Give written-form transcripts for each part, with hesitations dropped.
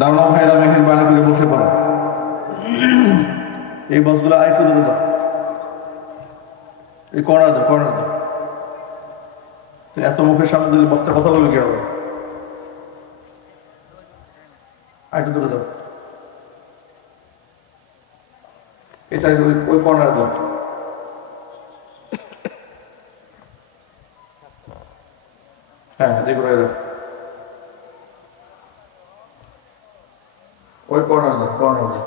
দাঁড়ানো ভাইরা মেহেরবানি করে বসে পড়ে। এই বসগুলো আরেকটু দূরে দাও, এই কর্নার দাও, কর্নার দাও। এত মুখের সামনে দিলে বক্তা কথা বলবে কি হবে? আরেকটু দূরে দাও, এটা ওই কর্নার দাও। হ্যাঁ দেখো ওই কর্নার দাও, কর্নার দাও।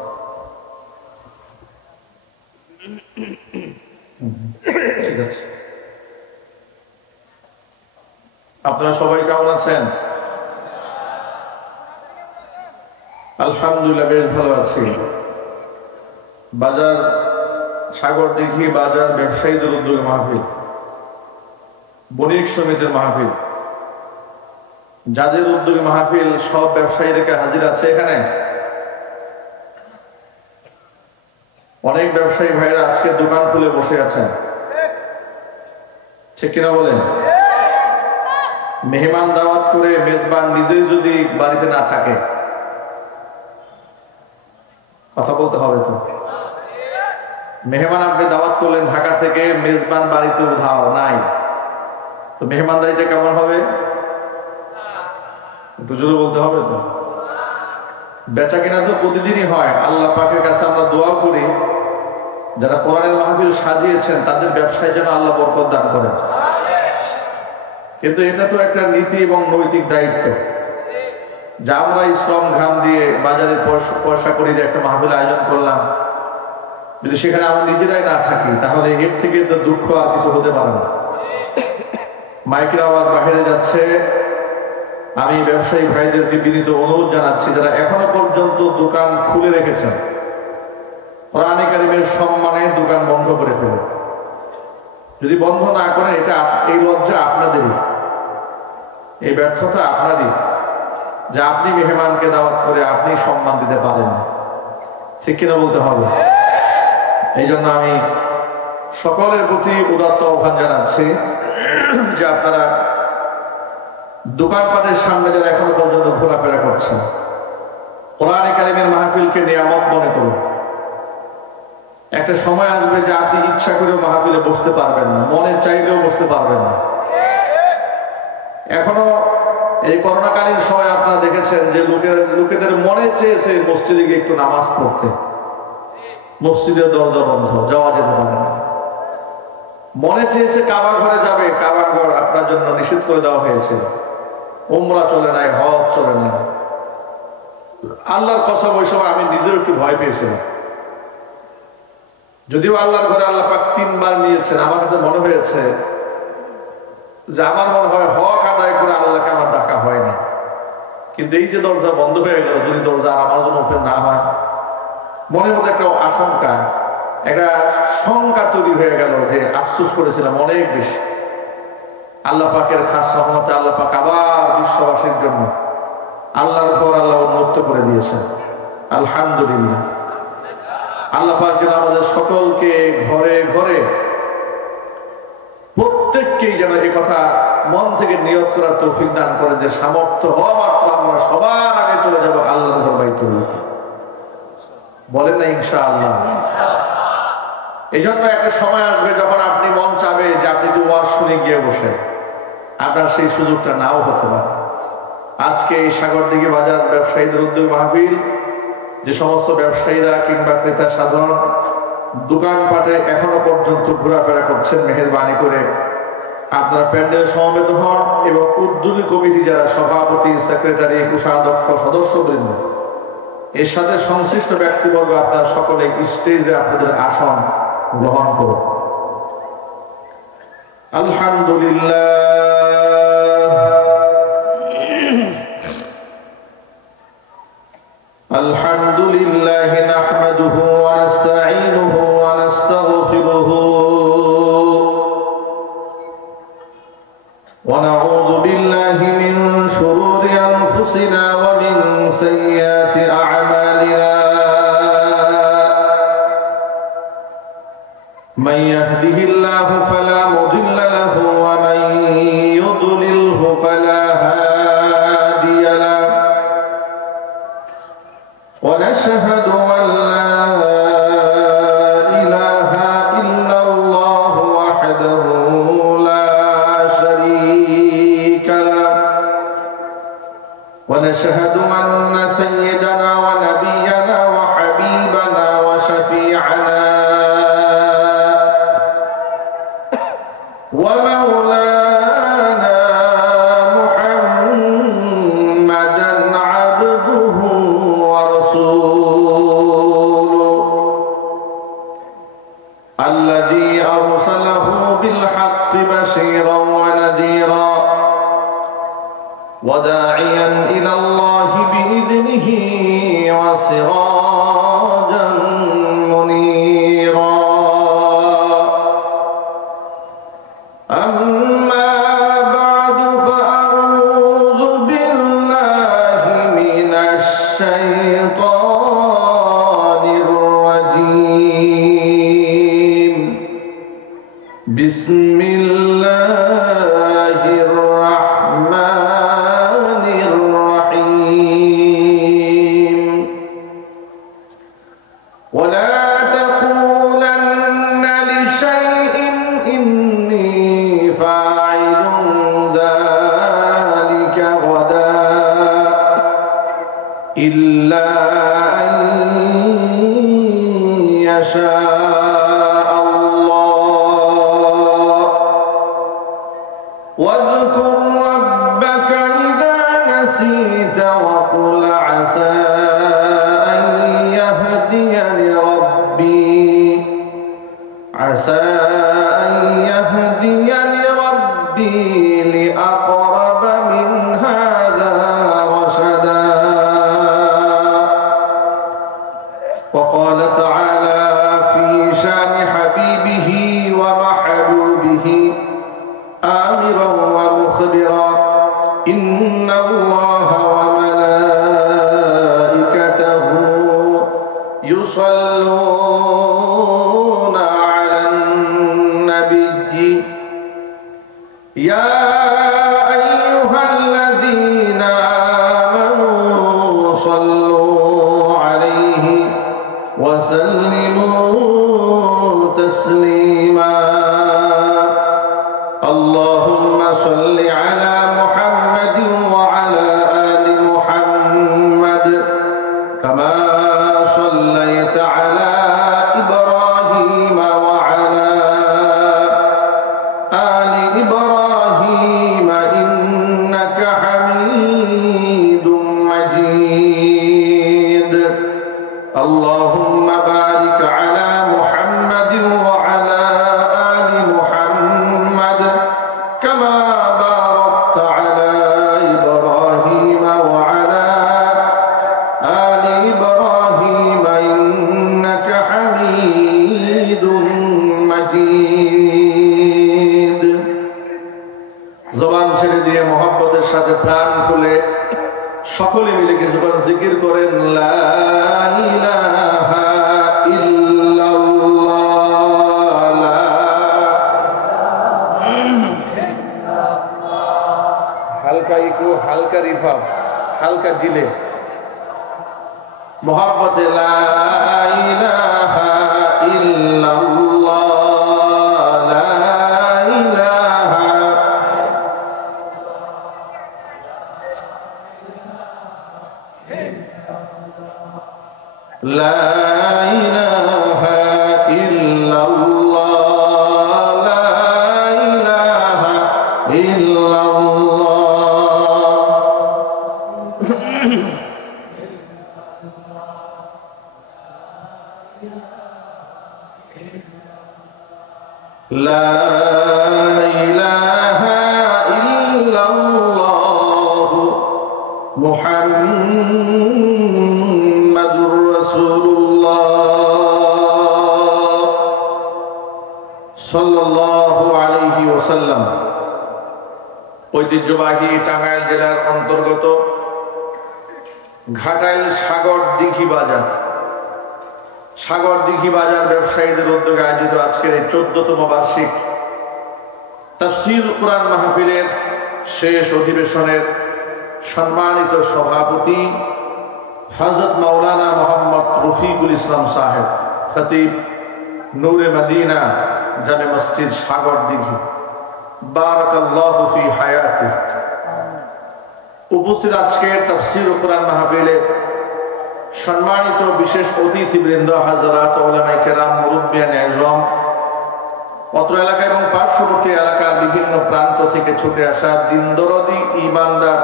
ঠিক আছে, আপনারা সবাই কেমন আছেন? আলহামদুলিল্লাহ বেশ ভালো আছি। বাজার সাগর দিঘি বাজার ব্যবসায়ীদের উদ্যোগে মাহফিল, বণিক সমিতির মাহফিল, যাদের উদ্যোগে মাহফিল সব ব্যবসায়ীদেরকে হাজির আছে এখানে। অনেক ব্যবসায়ী ভাইরা আজকে দোকান খুলে বসে আছেন, ঠিক কিনা বলেন? মেহমান দাওয়াত করে মেজবান নিজেই যদি বাড়িতে না থাকে, কথা বলতে হবে তো। মেহমান আপনি দাওয়াত করলেন ঢাকা থেকে, মেজবান বাড়িতে উধাও নাই, তো মেহমানদারিটা কেমন হবে? একটু জোরে বলতে হবে তো। বেচা কিনা তো প্রতিদিনই হয়। আল্লাহ পাকের কাছে আমরা দোয়া করি যারা কোরআনের মাহফিল সাজিয়েছেন তাদের ব্যবসায় যেন আল্লাহ বরকত দান করেন। কিন্তু এটা তো একটা নীতি এবং নৈতিক দায়িত্ব যা আমরা শ্রম ঘাম দিয়ে বাজারে পয়সা করে যে একটা মাহফিল আয়োজন করলাম, যদি সেখানে আমরা নিজেরাই না থাকি তাহলে এর থেকে তো দুঃখ আর কিছু হতে পারে না। মাইকের আওয়াজ বাহিরে যাচ্ছে। আমি ব্যবসায়ী ভাইদেরকে বিনীত অনুরোধ জানাচ্ছি যারা এখনো পর্যন্ত দোকান খুলে রেখেছেন, কোরআনে কারিমের সম্মানে দোকান বন্ধ করে ফেলে। যদি বন্ধ না করেন এটা এই লজ্জা আপনাদেরই, এই ব্যর্থতা আপনারই যে আপনি মেহমানকে দাওয়াত করে আপনি সম্মান দিতে পারেন না, ঠিক কিনা বলতে হবে। এই জন্য আমি সকলের প্রতি উদাত্ত আহ্বান জানাচ্ছি যে আপনারা দোকানপাটের সামনে যারা এখনো পর্যন্ত ঘোরাফেরা করছেন, কোরআনে কারিমের মাহফিলকে নিয়ামত মনে করুন। একটা সময় আসবে যে আপনি ইচ্ছা করেও মাহফিলে বসতে পারবেন না, মনে চাইলেও বসতে পারবেন না। এখনো এই করোনাকালীন সময় আপনারা দেখেছেন যে লোকেদের মনে চেয়েছে মসজিদে গিয়ে একটু নামাজ পড়তে, মসজিদের দরজা বন্ধ, যাওয়া যেতে পারে না। মনে চেয়েছে কাবা ঘরে যাবে, কাবা ঘর আপনার জন্য নিষেধ করে দেওয়া হয়েছিল। উমরা চলে নাই, হজ চলে নাই। আল্লাহর কসম ওই সময় আমি নিজের একটু ভয় পেয়েছিলাম। যদিও আল্লাহর ঘরে আল্লাহ পাক 3 বার নিয়েছেন, আমার কাছে মনে হয়েছে যে আমার মনে হয় হক আদায় করে আল্লাহকে আমার ডাকা হয়নি। কিন্তু এই যে দরজা বন্ধ হয়ে গেল, যদি দরজা আমার জন্য ওপেন না হয়, মনের মধ্যে একটা আশঙ্কা, একটা শঙ্কা তৈরি হয়ে গেল যে আফসোস করেছিলাম অনেক বেশি। আল্লাহ পাকের খাস রহমতে আল্লাহ পাক আবার বিশ্ববাসীর জন্য আল্লাহর ঘর আল্লাহ উন্মুক্ত করে দিয়েছেন, আলহামদুলিল্লাহ। আল্লাহ পাক যেন আমাদের সকলকে ঘরে ঘরে প্রত্যেককেই যেন এই কথা মন থেকে নিয়ত করার তৌফিক দান করেন যে সামর্থ্য হওয়া মাত্র আমরা সবার আগে চলে যাব আল্লাহর ঘর বাইতুল্লাহতে। বলেন না ইনশাআল্লাহ? এই জন্য একটা সময় আসবে যখন আপনি মন চাবে যে আপনি তো ওয়াজ শুনে গিয়ে বসে, আপনার সেই সুযোগটা নাও হতে পারে। আজকে এই সাগরদিঘি বাজার ব্যবসায়ীদের উদ্যোগ মাহফিল, যে সমস্ত ব্যবসায়ীরা কিংবা ক্রেতা সাধারণ দোকানপাটে এখনো পর্যন্ত ঘোরাফেরা করছেন, মেহেরবানি করে আপনারা প্যান্ডেলে সমবেত হন এবং উদ্যোগী কমিটি যারা সভাপতি, সেক্রেটারি, কোষাধ্যক্ষ, সদস্যবৃন্দ, এর সাথে সংশ্লিষ্ট ব্যক্তিবর্গ আপনারা সকলে স্টেজে আপনাদের আসন গ্রহণ করুন। আলহামদুলিল্লাহ নাহমাদুহু ওয়া নাস্তাঈনুহু ওয়া নাস্তাগফিরুহু ওয়া নাউযু বিল্লাহি মিন শুরুরি আনফুসিনা ওয়া মিন সাইয়্যাতি আ'মালিনা মান ইয়াহদিহিল্লাহু ফালা মুদিল্লা লাহু ওয়া মান ইউদ্লিলহু ফালা হাদিয়া লাহু ونشهد أن سيدنا ونبينا وحبيبنا وشفيعنا ومولانا محمدا عبده ورسوله الذي أرسله بالحق بشيرا ونذيرا وداعيا إلى الله بإذنه وسراجا منيرا أما بعد فأعوذ بالله من الشيطان الرجيم بسم الله الرحمن الرحيم ولا تقولن لشيء إني فاعل ذلك غدا إلا أن يشاء الله واذكر ربك إذا نسيت وقل عسى أن يهديني ربي لأقرب من هذا رشدا وقال تعالى في شان حبيبه ومحبوبه آمرا ومخبرا إن الله وملائكته يصلون على النبي يا أيها الذين آمنوا صلوا عليه وسلموا تسليما اللهم صل على محمد وعلى آل محمد كما صليت على إبراهيم وعلى آل إبراهيم إنك حميد مجيد اللهم بارك على محمد وعلى آل محمد كما باركت على إبراهيم وعلى آل إبراهيم إنك حميد مجيد জবান ছেড়ে দিয়ে মোহাব্বতের সাথে প্রাণ খুলে সকলে মিলে কিছুক্ষণ জিকির করেন লা ইলাহা ইল্লাল্লাহ হালকা ইকো হালকা রিফা হালকা জিলে মোহাব্বতে লা ইলাহা ইল্লাল্লাহ لا إله إلا الله لا إله إلا الله لا إله إلا الله محمد رسول الله صلى الله عليه وسلم ঐতিহ্যবাহী টাঙ্গাইল জেলার অন্তর্গত ঘাটাইল সাগর দিঘি বাজার ব্যবসায়ীদের উদ্যোগে আয়োজিত আজকের এই 14তম বার্ষিক তাফসীর কুরআন মাহফিলের শেষ অধিবেশনের সম্মানিত সভাপতি হযরত মাওলানা মোহাম্মদ রফিকুল ইসলাম সাহেব খতিব নূরে মদিনা জামে মসজিদ সাগর দিঘি বারাকাল্লাহু ফি হায়াতি উপস্থিত আজকের তাফসীর ও কোরআন মাহফিলে সম্মানিত বিশেষ অতিথিবৃন্দ, হাজরাত, উলামায়ে কেরাম, মুরব্বিয়ান আযম, অত্র এলাকা এবং পার্শ্ববর্তী এলাকার বিভিন্ন প্রান্ত থেকে ছুটে আসা দিনদরদি ঈমানদার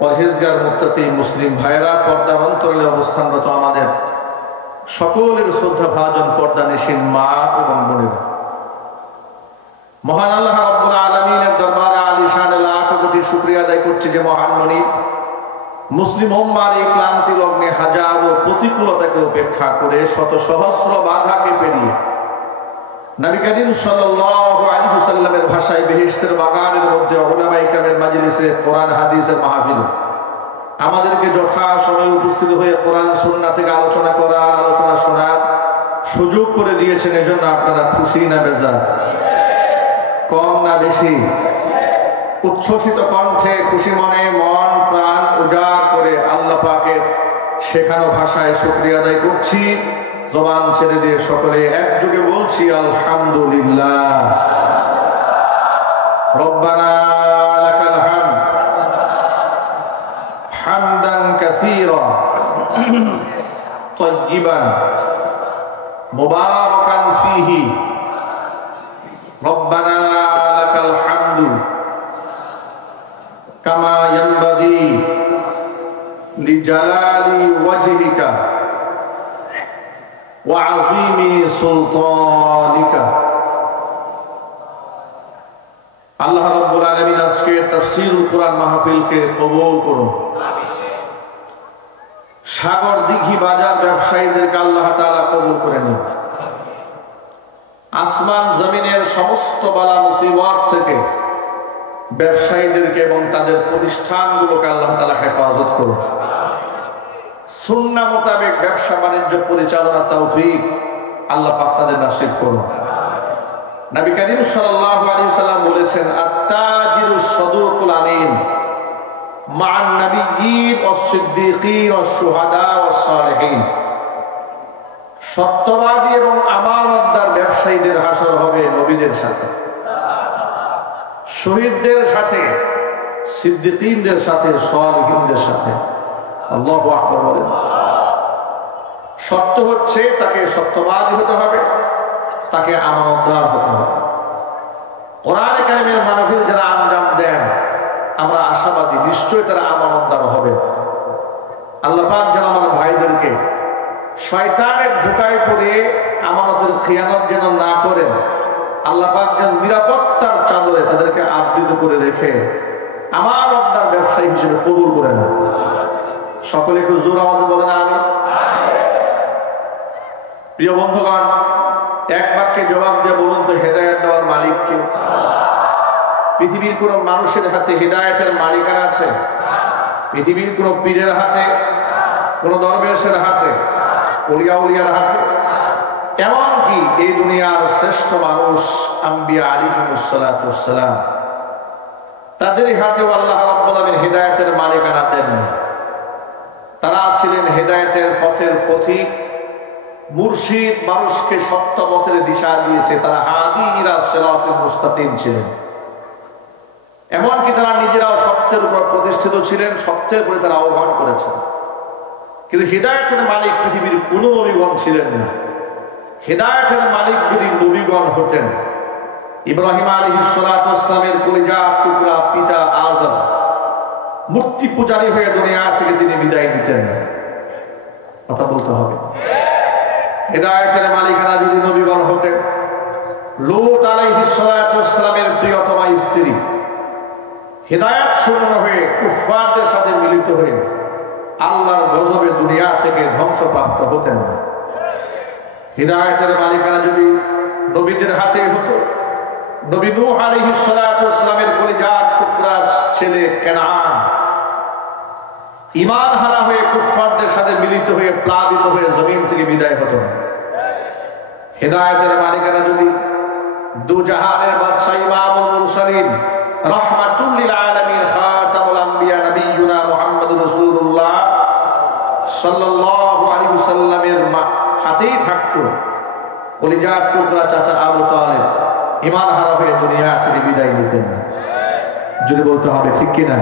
পরহেজগার মুত্তাকি মুসলিম ভাইরা, পর্দার অন্তরালে অবস্থানরত আমাদের সকলের শ্রদ্ধা ভাজন পর্দানিশীন মা এবং বোনেরা, মহান আল্লাহ রাব্বুল আলামিনের দরবারে আলিশান লাখ কোটি শুকরিয়া আদায় করছি যে মহান মনিব মুসলিম উম্মার এই ক্লান্তি লগ্নে হাজারো প্রতিকূলতাকে উপেক্ষা করে শত সহস্র বাধাকে পেরিয়ে নবী করিম সাল্লাল্লাহু আলাইহি ওয়াসাল্লামের ভাষায় বেহেশতের বাগানের মধ্যে উলামায়ে কেরামের মাজলিসে কোরআন হাদিসের মাহফিল আমাদেরকে যথা সময়ে উপস্থিত হয়ে কোরআন সুন্নাহ থেকে আলোচনা করার, আলোচনা শোনার সুযোগ করে দিয়েছেন। এজন্য আপনারা খুশি না বেজার? কম না বেশি? উচ্ছ্বসিত কণ্ঠে খুশি মনে মন প্রাণ উজাড় করে আল্লাহ পাকের শেখানো ভাষায় শুকরিয়া আদায় করছি। জবান ছেড়ে দিয়ে সকলে একযোগে বলছি আলহামদুলিল্লাহ। রব্বানা লাকাল হামদ হামদান কাসীরা তাইয়িবান মুবারাকান ফীহি। রব্বানা লাকাল হামদু কামা ইয়ানবাগি লিজালালি ওয়াজহিকা ওয়া আযীমি সুলতানিকা। আল্লাহ রাব্বুল আলামিন আজকের তাফসীরুল কোরআন মাহফিলকে কবুল করুন। সাগর দিঘি বাজার ব্যবসায়ীদেরকে আল্লাহ তাআলা কবুল করে নিন। আসমান জমিনের সমস্ত বালা মুসিবত থেকে ব্যবসায়ীদেরকে এবং তাদের প্রতিষ্ঠানগুলোকে আল্লাহ তাআলা হেফাজত করুন। সুন্নাহ মোতাবেক ব্যবসা বাণিজ্য পরিচালনা তৌফিক আল্লাহ পাক তাদের নসিব করুন। নবী করিম সাল্লাল্লাহু আলাইহি ওয়াসাল্লাম বলেছেন, আত-তাজিরুস সাদুকুল আমিন মা'আন নাবিয়্যিন ওয়াস সিদ্দীকিন ওয়াস শুহাদা ওয়াস সালিহিন। সত্যবাদী এবং আমানতদার ব্যবসায়ীদের হাসর হবে নবীদের সাথে, শহীদদের সাথে, সিদ্দীকিনদের সাথে, সালিহিনদের সাথে। আল্লাহু আকবার বলেন। সত্য হচ্ছে তাকে সত্যবাদী হতে হবে, তাকে আমানতদার হতে হবে। কোরআনে কারিমের মাহফিল যারা আঞ্জাম দেন আমরা আশাবাদী নিশ্চয়ই তারা আমানতদার হবে। আল্লাহ পাক যেন আমার ভাইদেরকে শয়তানের ধোঁকায় পড়ে আমানতের খিয়ানত যেন না করেন, আল্লাহ পাক যেন নিরাপত্তার চাদরে তাদেরকে আবৃত করে রেখে আমানতদার ব্যবসায়ী হিসেবে কবুল করে না। সকলে একটু জোর আওয়াজে বলেন আমিন। প্রিয় বন্ধুগণ, এক বাক্যে জবাব দিয়ে বলুন তো, হেদায়েত দেওয়ার মালিক কে? পৃথিবীর কোন মানুষের হাতে হেদায়েতের মালিকানা আছে? পৃথিবীর কোন পীরের হাতে, কোন দরবেশের হাতে, ওলিয়া উলিয়ার হাতে, এমনকি এই দুনিয়ার শ্রেষ্ঠ মানুষ আম্বিয়া আলাইহিমুস সালাতু ওয়াস সালাম তাদের হাতেও আল্লাহ রাব্বুল আলামিন হেদায়েতের মালিকানা দেননি। তারা ছিলেন হেদায়েতের পথের পথিক, মুর্শিদ, মানুষকে সত্য পথের দিশা দিয়েছে। তারা হাদি ইলা সিরাতিল মুস্তাকিম ছিলেন। এমনকি তারা নিজেরাও সত্যের উপর প্রতিষ্ঠিত ছিলেন, সত্যের উপরে তারা আহ্বান করেছেন। কিন্তু হেদায়েতের মালিক পৃথিবীর কোন নবীগণ ছিলেন না। হেদায়েতের মালিক যদি নবীগণ হতেন, ইব্রাহিম আলাইহিস সালাতু ওয়াস সালামের কলিজার টুকরা পিতা আযম মূর্তি পূজারী হয়ে দুনিয়া থেকে তিনি বিদায় নিতেন না। কথা বলতে হবে। হেদায়েতের মালিকানা যদি নবীগণ হতেন, লূত আলাইহিস সালাতু ওয়াস সালামের প্রিয়তমা স্ত্রী হেদায়েত শূন্য হয়ে কুফফারদের সাথে মিলিত হয়ে আল্লাহর গজবে দুনিয়া থেকে ধ্বংসপ্রাপ্ত হতেন না। হেদায়েতের মালিকানা যদি নবীদের হাতে হতো, নবী নূহ আলাইহিস সালাতু ওয়াস সালামের কলিজার টুকরা ছেলে কেনান ঈমান হারা হয়ে কুফফারদের সাথে মিলিত হয়ে প্লাবিত হয়ে জমিন থেকে বিদায় হতো না। হেদায়েতের মালিকানা যদি দু জাহানের বাদশা ইমামুল মুরসালিন রাহমাতুল লিল আলামিন খাতামুল আম্বিয়া নবিয়ুনা মুহাম্মদুর রাসূলুল্লাহ সাল্লাল্লাহু আলাইহি ওয়াসাল্লামের হাতেই থাকতো, কলিজার টুকরা চাচা আবু তালেব ঈমান হারা হয়ে দুনিয়া থেকে বিদায় নিতেন না। যদি বলতে হবে ঠিক কিনা?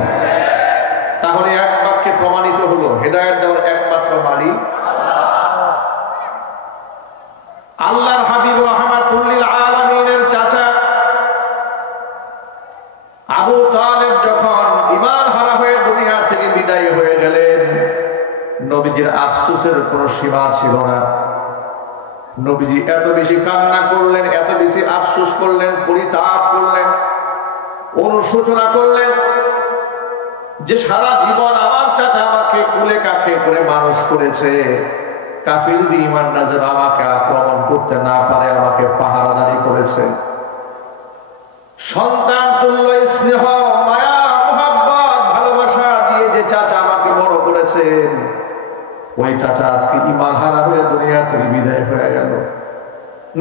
তাহলে এক বাক্যে প্রমাণিত হলো হেদায়েত দেওয়ার একমাত্র মালিক আল্লাহর হাবিব রাহমাতুল লিল আলামিনের চাচা আবু তালেব যখন ঈমান হারা হয়ে দুনিয়া থেকে বিদায় হয়ে গেলেন, নবীজির আফসোসের কোনো সীমা ছিল না। নবীজি এত বেশি কান্না করলেন, এত বেশি আফসোস করলেন, পরিতাপ করলেন, অনুশোচনা করলেন যে সারা জীবন আমার চাচা আমাকে কোলে কাঁখে করে মানুষ করেছে, কাফির ঈমান না যেন আমাকে আক্রমণ করতে না পারে, আমাকে পাহারাদারি করেছে। সন্তান তুল্য স্নেহ মায়া মোহাব্বত ভালোবাসা দিয়ে যে চাচা আমাকে বড় করেছেন, ওই চাচা আজকে ঈমান হারা হয়ে দুনিয়া থেকে বিদায় হয়ে গেল।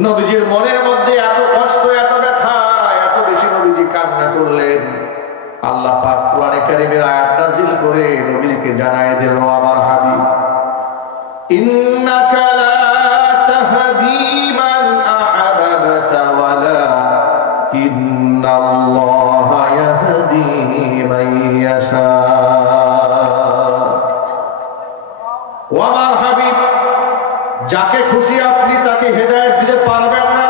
নবীজির মনের মধ্যে এত কষ্ট, এত ব্যথা, এত বেশি নবীজি কান্না করলেন। আল্লাহ পাক কোরআনে কারীমের আয়াত নাযিল করে নবীকে জানায় দিলেন, ও আমার হাবিব, ইন্নাকা লা তাহদি মান আহাবাবতা ওয়ালাকিন্নাল্লাহা ইয়াহদি মান ইয়াশা। ও আমার হাবিব, যাকে খুশি আপনি তাকে হেদায়েত দিতে পারবেন না,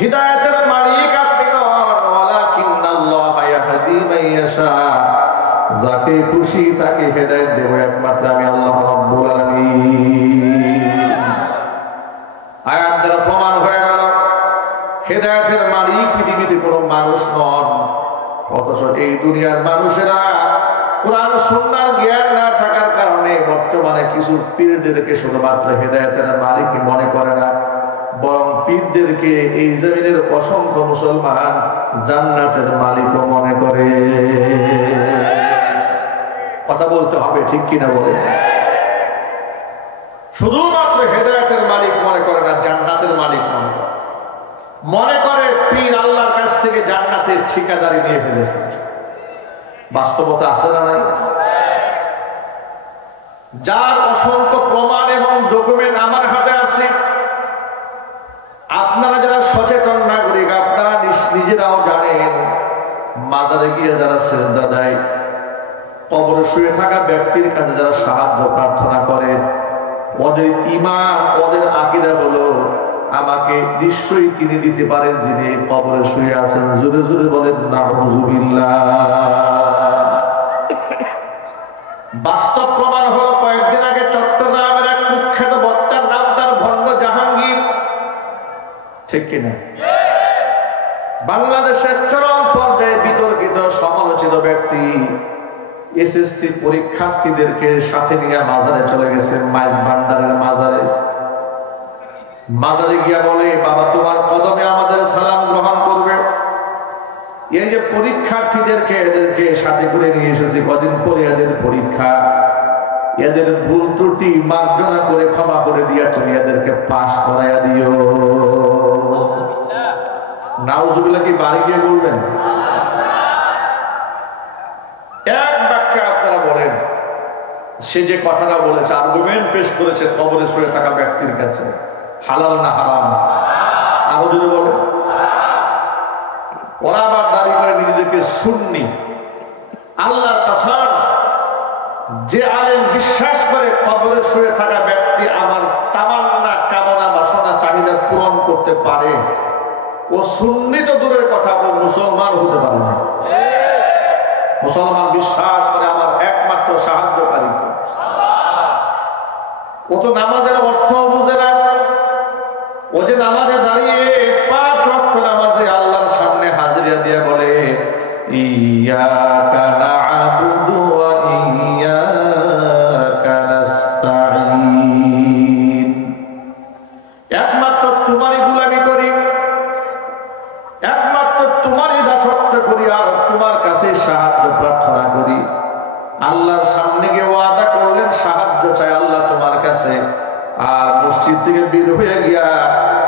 হিদায়াতের মালিক আপনি নন। ওয়ালাকিন্নাল্লাহা ইয়াহদি মান ইয়াশা, যাকে খুশি তাকে হেদায়েত দেব একমাত্র আমি আল্লাহ রাব্বুল আলামিন। আয়াত দ্বারা প্রমাণ হয়ে গেল হেদায়েতের মালিক পৃথিবীতে কোনো মানুষ নন। অথচ এই দুনিয়ার মানুষেরা কোরআন সুন্নাহর জ্ঞান না থাকার কারণে বর্তমানে কিছু পীরদেরকে শুধুমাত্র হেদায়েতের মালিক মনে করে না, বরং পীরদেরকে এই জমিনের অসংখ্য মুসলমান জান্নাতের মালিকও মনে করে। কথা বলতে হবে, ঠিক কিনা বলে? শুধুমাত্র হেদায়েতের মালিক মনে করে না, জান্নাতের মালিক মনে করে পীর আল্লাহর কাছ থেকে জান্নাতের ঠিকাদারি নিয়ে ফেলেছে। বাস্তবতা আছে না নাই? যার অসংখ্য প্রমাণ এবং ডকুমেন্ট আমার হাতে আছে। আপনারা যারা সচেতন নাগরিক, আপনারা নিজেরাও জানেন, মাজারে গিয়ে যারা সিজদা দেয়, কবরে শুয়ে থাকা ব্যক্তির কাছে যারা সাহায্য প্রার্থনা করে, ওদের ঈমান, ওদের আকীদা হলো আমাকে নিশ্চয়ই তিনি দিতে পারেন যিনি কবরে শুয়ে আছেন। জোরে জোরে বলেন নাউযুবিল্লাহ। বাস্তব প্রমাণ হলো কয়েকদিন আগে চট্টগ্রামের এক কুখ্যাত বক্তার নাম তার ভণ্ড জাহাঙ্গীর, ঠিক কিনা? বাংলাদেশের চরম পর্যায়ে বিতর্কিত সমালোচিত ব্যক্তি এসএসসি পরীক্ষার্থীদেরকে সাথে নিয়ে মাজারে চলে গেছে, মাইজ ভান্ডারের মাজারে। মাজারে গিয়া বলে, বাবা তোমার কদমে আমাদের সালাম গ্রহণ করবে। এই যে পরীক্ষার্থীদেরকে এদেরকে সাথে করে নিয়ে এসেছি, কদিন পরে এদের পরীক্ষা, এদের ভুল ত্রুটি মার্জনা করে ক্ষমা করে দিয়া তুমি এদেরকে পাশ করাইয়া দিও। নাউজুবিল্লাহ কি বাড়ি গিয়ে বলবেন? এক বাক্যে আপনারা বলেন সে যে কথাটা বলেছে, আর্গুমেন্ট পেশ করেছে কবরে শুয়ে থাকা ব্যক্তির কাছে, হালাল না হারাম? আরো যদি বলেন। ওরা আবার দাবি করে নিজেদেরকে সুন্নি। আল্লাহর কসম, যে আলেম বিশ্বাস করে কবরে শুয়ে থাকা ব্যক্তি আমার তামান্না, কামনা, বাসনা, চাহিদা পূরণ করতে পারে, ও সুন্নি তো দূরের কথা, ও মুসলমান হতে পারে না। মুসলমান বিশ্বাস করে আমার একমাত্র সাহায্যকারী কে? ও তো নামাজের অর্থ বুঝে না। ও যে নামাজে দাঁড়িয়ে 5 ওয়াক্ত নামাজে আল্লাহর সামনে হাজিরা দিয়ে বলে, ইয়াকা না'বুদু ওয়া ইয়াকা নাস্তাঈন, একমাত্র তোমারই গোলামি করি, একমাত্র তোমারই দাসত্ব করি, আর তোমার কাছে সাহায্য প্রার্থনা করি। আল্লাহর সামনে গিয়ে ওয়াদা করলেন সাহায্য চাই আল্লাহ তোমার কাছে, আর মসজিদ থেকে বের হয়ে গিয়া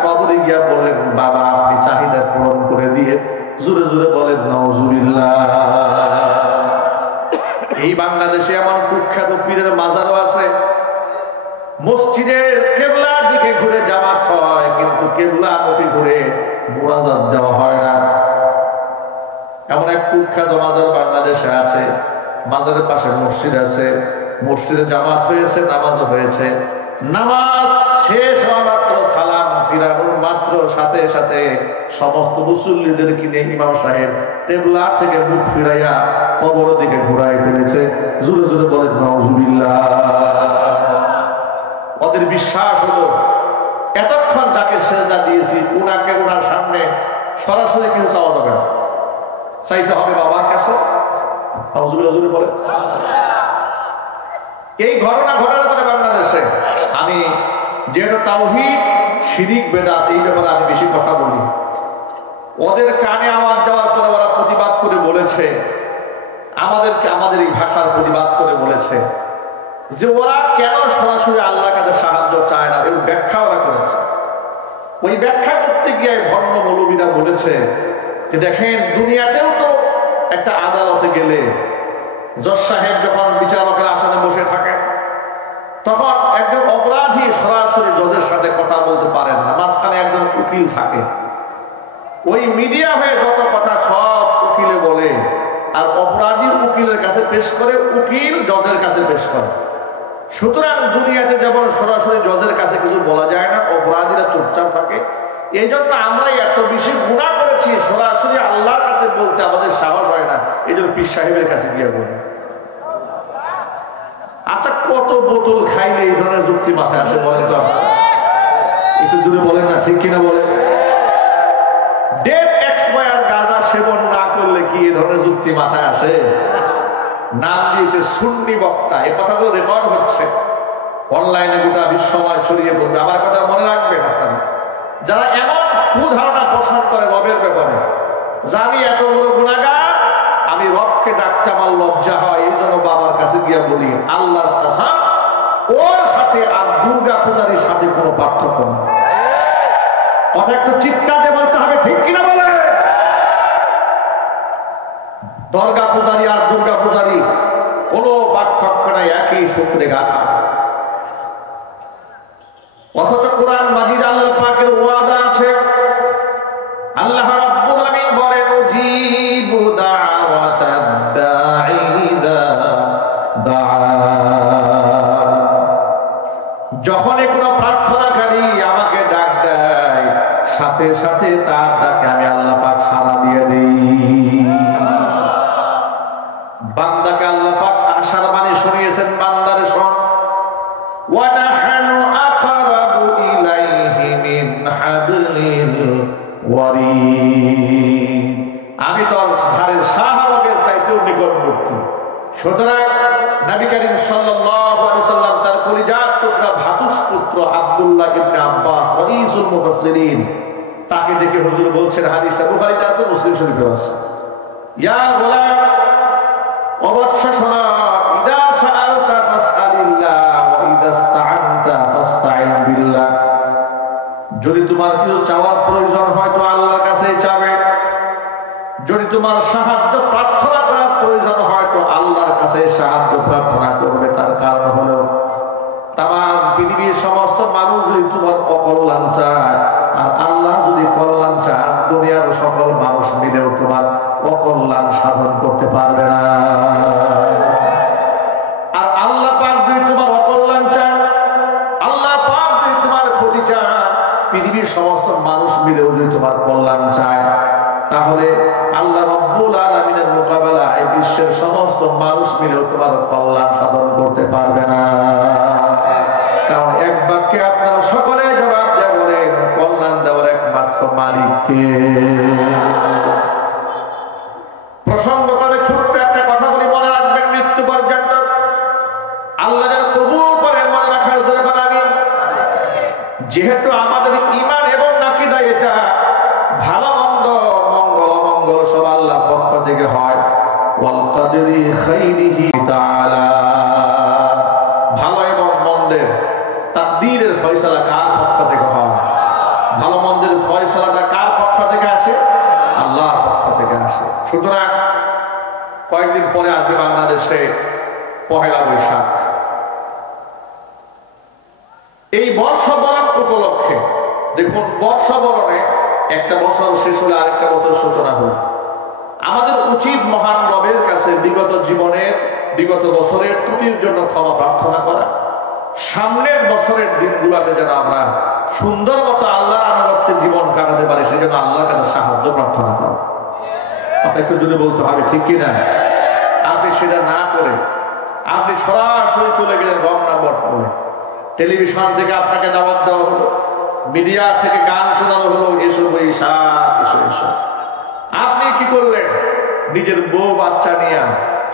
কবরে গিয়া বললেন, বাবা আপনি চাহিদা পূরণ করে দিয়ে। জোরে জোরে বলেন নাউজুবিল্লাহ। এই বাংলাদেশে এমন কুখ্যাত পীরের মাজারও আছে, মসজিদের কেবলার দিকে ঘুরে জামাত হয়, কিন্তু কেবলামুখী ঘুরে মুনাজাত দেওয়া হয় না। এমন এক কুখ্যাত মাজার বাংলাদেশে আছে, মাজারের পাশে মসজিদ আছে, মসজিদে জামাত হয়েছে, নামাজও হয়েছে। নামাজ শেষ হওয়া মাত্র, সালাম ফিরানোর মাত্র সাথে সাথে সমস্ত মুসল্লিদের কিনে ইমাম সাহেব কিবলা থেকে মুখ ফিরাইয়া কবরের দিকে ঘুরাই ফেলেছে। জোরে জোরে বলেন নাউজুবিল্লাহ। ওদের বিশ্বাস হলো এতক্ষণ যাকে সেজদা দিয়েছি উনাকে ওনার সামনে সরাসরি কিছু চাওয়া যাবে না, চাইতে হবে বাবার কাছে। নাউজুবিল্লাহ জোরে বলেন। এই ঘটনা ঘটার পরে বাংলাদেশে আমি যেহেতু তাওহীদ শিরিক বেদাত এই ব্যাপারে আমি বেশি কথা বলি, ওদের কানে আওয়াজ যাওয়ার পরে ওরা প্রতিবাদ করে বলেছে, আমাদেরকে আমাদের এই ভাষার প্রতিবাদ করে বলেছে যে ওরা কেন সরাসরি আল্লাহর কাছে সাহায্য চায় না। এই ব্যাখ্যা ওরা করেছে। ওই ব্যাখ্যা করতে গিয়ে ভণ্ড মৌলবীরা বলেছে যে দেখেন, দুনিয়াতেও তো একটা আদালতে গেলে জজ সাহেব যখন বিচারকের আসনে বসে থাকেন তখন একজন অপরাধী সরাসরি জজের সাথে কথা বলতে পারেন না, মাঝখানে একজন উকিল থাকে। ওই মিডিয়া হয়ে যত কথা সব উকিলে বলে, আর অপরাধী উকিলের কাছে পেশ করে, উকিল জজের কাছে পেশ করে। সুতরাং দুনিয়াতে যেমন সরাসরি জজের কাছে কিছু বলা যায় না, অপরাধীরা চুপচাপ থাকে। এই জন্য আমরা এত বেশি গুনাহ করেছি, সরাসরি আল্লাহর কাছে বলতে আমাদের সাহস হয় না, এই জন্য পীর সাহেবের কাছে গিয়ে বলি। আচ্ছা, কত বোতল খাইলে এই ধরনের যুক্তি মাথায় আসে বলেন তো? একটু জোরে বলেন না, ঠিক কিনা বলেন? ডেট এক্সপায়ার গাঁজা সেবন না করলে কি এই ধরনের যুক্তি মাথায় আসে? নাম দিয়েছে সুন্নি বক্তা। এই কথাগুলো রেকর্ড হচ্ছে, অনলাইনে গোটা বিশ্বময় ছড়িয়ে পড়বে। আমার কথা মনে রাখবেন আপনারা, যারা এমন কুধারণা পোষণ করে রবের ব্যাপারে যে আমি এত বড় গুনাহগার, আমি রবকে ডাকতে আমার লজ্জা হয়, এই জন্য বাবার কাছে গিয়ে বলি আল্লাহর কসম ওর সাথে আর দুর্গা পূজারীর সাথে কোনো পার্থক্য নেই। কথা একটু চিৎকার দিয়ে বলতে হবে, ঠিক কিনা বলে? দুর্গা পূজারী আর দুর্গা পূজারী কোনো পার্থক্য নাই, একই সূত্রে গাথা। অথচ কোরআন মাজিদ আল্লাহ পাকের ওয়াদা আছে, আল্লাহ রাব্বুল আলামিন বলেন উজিবু দাওয়াতাদ দাঈ ইযা দাআন। যখনই কোনো প্রার্থনাকারী আমাকে ডাক দেয়, সাথে সাথে তার ডাকে আমি আল্লাহ পাক সাড়া দিয়ে দেই। বান্দাকে আল্লাহ পাক আশার বাণী শুনিয়েছেন, বান্দারে শোন, ওয়া নাহনু আকরাবু ইলাইহি মিন হাবলিল ওয়ারিদ। আমি তোর ঘাড়ের শাহরগের চাইতেও নিকটবর্তী। সুতরাং নবী করিম সাল্লাল্লাহু আলাইহি সাল্লাম তার কলিজার টুকরা ভাতুস পুত্র আব্দুল্লাহ ইবনে আব্বাস রাইসুল মুফাসসিরিন, তাকে দেখে হুজুর বলছেন, হাদিসটা বুখারীতে আছে, মুসলিম শরীফে আছে, ইয়া গোলাম, ও বৎস শোনো, ইদা সাআলতা ফাসআলিল্লাহ ওয়া ইদা ইসতাআনতা ফাসতাইন বিল্লাহ। যদি তোমার কিছু চাওয়ার প্রয়োজন হয় তো আল্লাহর কাছেই চাবে, যদি তোমার সাহায্য প্রার্থনা করার প্রয়োজন হয় তো আল্লাহর কাছে সাহায্য প্রার্থনা করবে। তার কারণ হলো তামাম পৃথিবীর সমস্ত মানুষ যদি তোমার অকল্যাণ চায় আর আল্লাহ যদি কল্যাণ চায়, দুনিয়ার সকল মানুষ মিলেও তোমার অকল্যাণ সাধন করতে পারবে না। আর আল্লাহ পাক যদি তোমার অকল্যাণ চান, আল্লাহ পাক যদি তোমার ক্ষতি চান, পৃথিবীর সমস্ত মানুষ মিলেও যদি তোমার কল্যাণ চায়, তাহলে আল্লাহ রাব্বুল আলামিনের মোকাবেলায় বিশ্বের সমস্ত মানুষ মিলেও তোমার কল্যাণ সাধন করতে পারবে না। কারণ এক বাক্যে আপনারা সকলে জবাব দেয়া বলেন, কল্যাণ দেওয়ার একমাত্র মালিক কে? প্রসঙ্গ করে ছোট্ট একটা কথা বলি, মনে রাখবেন, মৃত্যু পর্যন্ত আল্লাহ যেন কবুল করেন, মনে রাখার জন্য আমি, যেহেতু আমাদের ঈমান এবং আকীদা এটা ভালো মন্দ, মঙ্গল অমঙ্গল সব আল্লাহর পক্ষ থেকে হয়। ওয়াল কাদরি খাইরিহি তাআলা, ভালো এবং মন্দের তাকদীরের ফয়সালা কার পক্ষ থেকে হয়? ভালো মন্দের ফয়সালাটা কার পক্ষ থেকে আসে? আল্লাহর পক্ষ থেকে আসে। সুতরাং কয়েকদিন পরে আসবে বাংলাদেশে পহেলা বৈশাখ। এই বর্ষবরণ উপলক্ষে দেখুন, বর্ষবরণে একটা বছর শেষ হলে আরেকটা বছর সূচনা হল। আমাদের উচিত মহান রবের কাছে বিগত জীবনের বিগত বছরের ত্রুটির জন্য ক্ষমা প্রার্থনা করা, সামনের বছরের দিনগুলোতে যেন আমরা সুন্দর মতো আল্লাহর আনুগত্যে জীবন কাটাতে পারি, সেজন্য আল্লাহর কাছে সাহায্য প্রার্থনা করা। কথা একটু জোরে বলতে হবে, ঠিক কিনা? আপনি সেটা না করে আপনি সরাসরি চলে গেলেন রমনা বটমূলে, টেলিভিশন থেকে আপনাকে দাওয়াত দেওয়া হলো, মিডিয়া থেকে গান শোনানো হলো, এসো বৈশাখ এসো এসো। আপনি কি করলেন? নিজের বউ বাচ্চা নিয়ে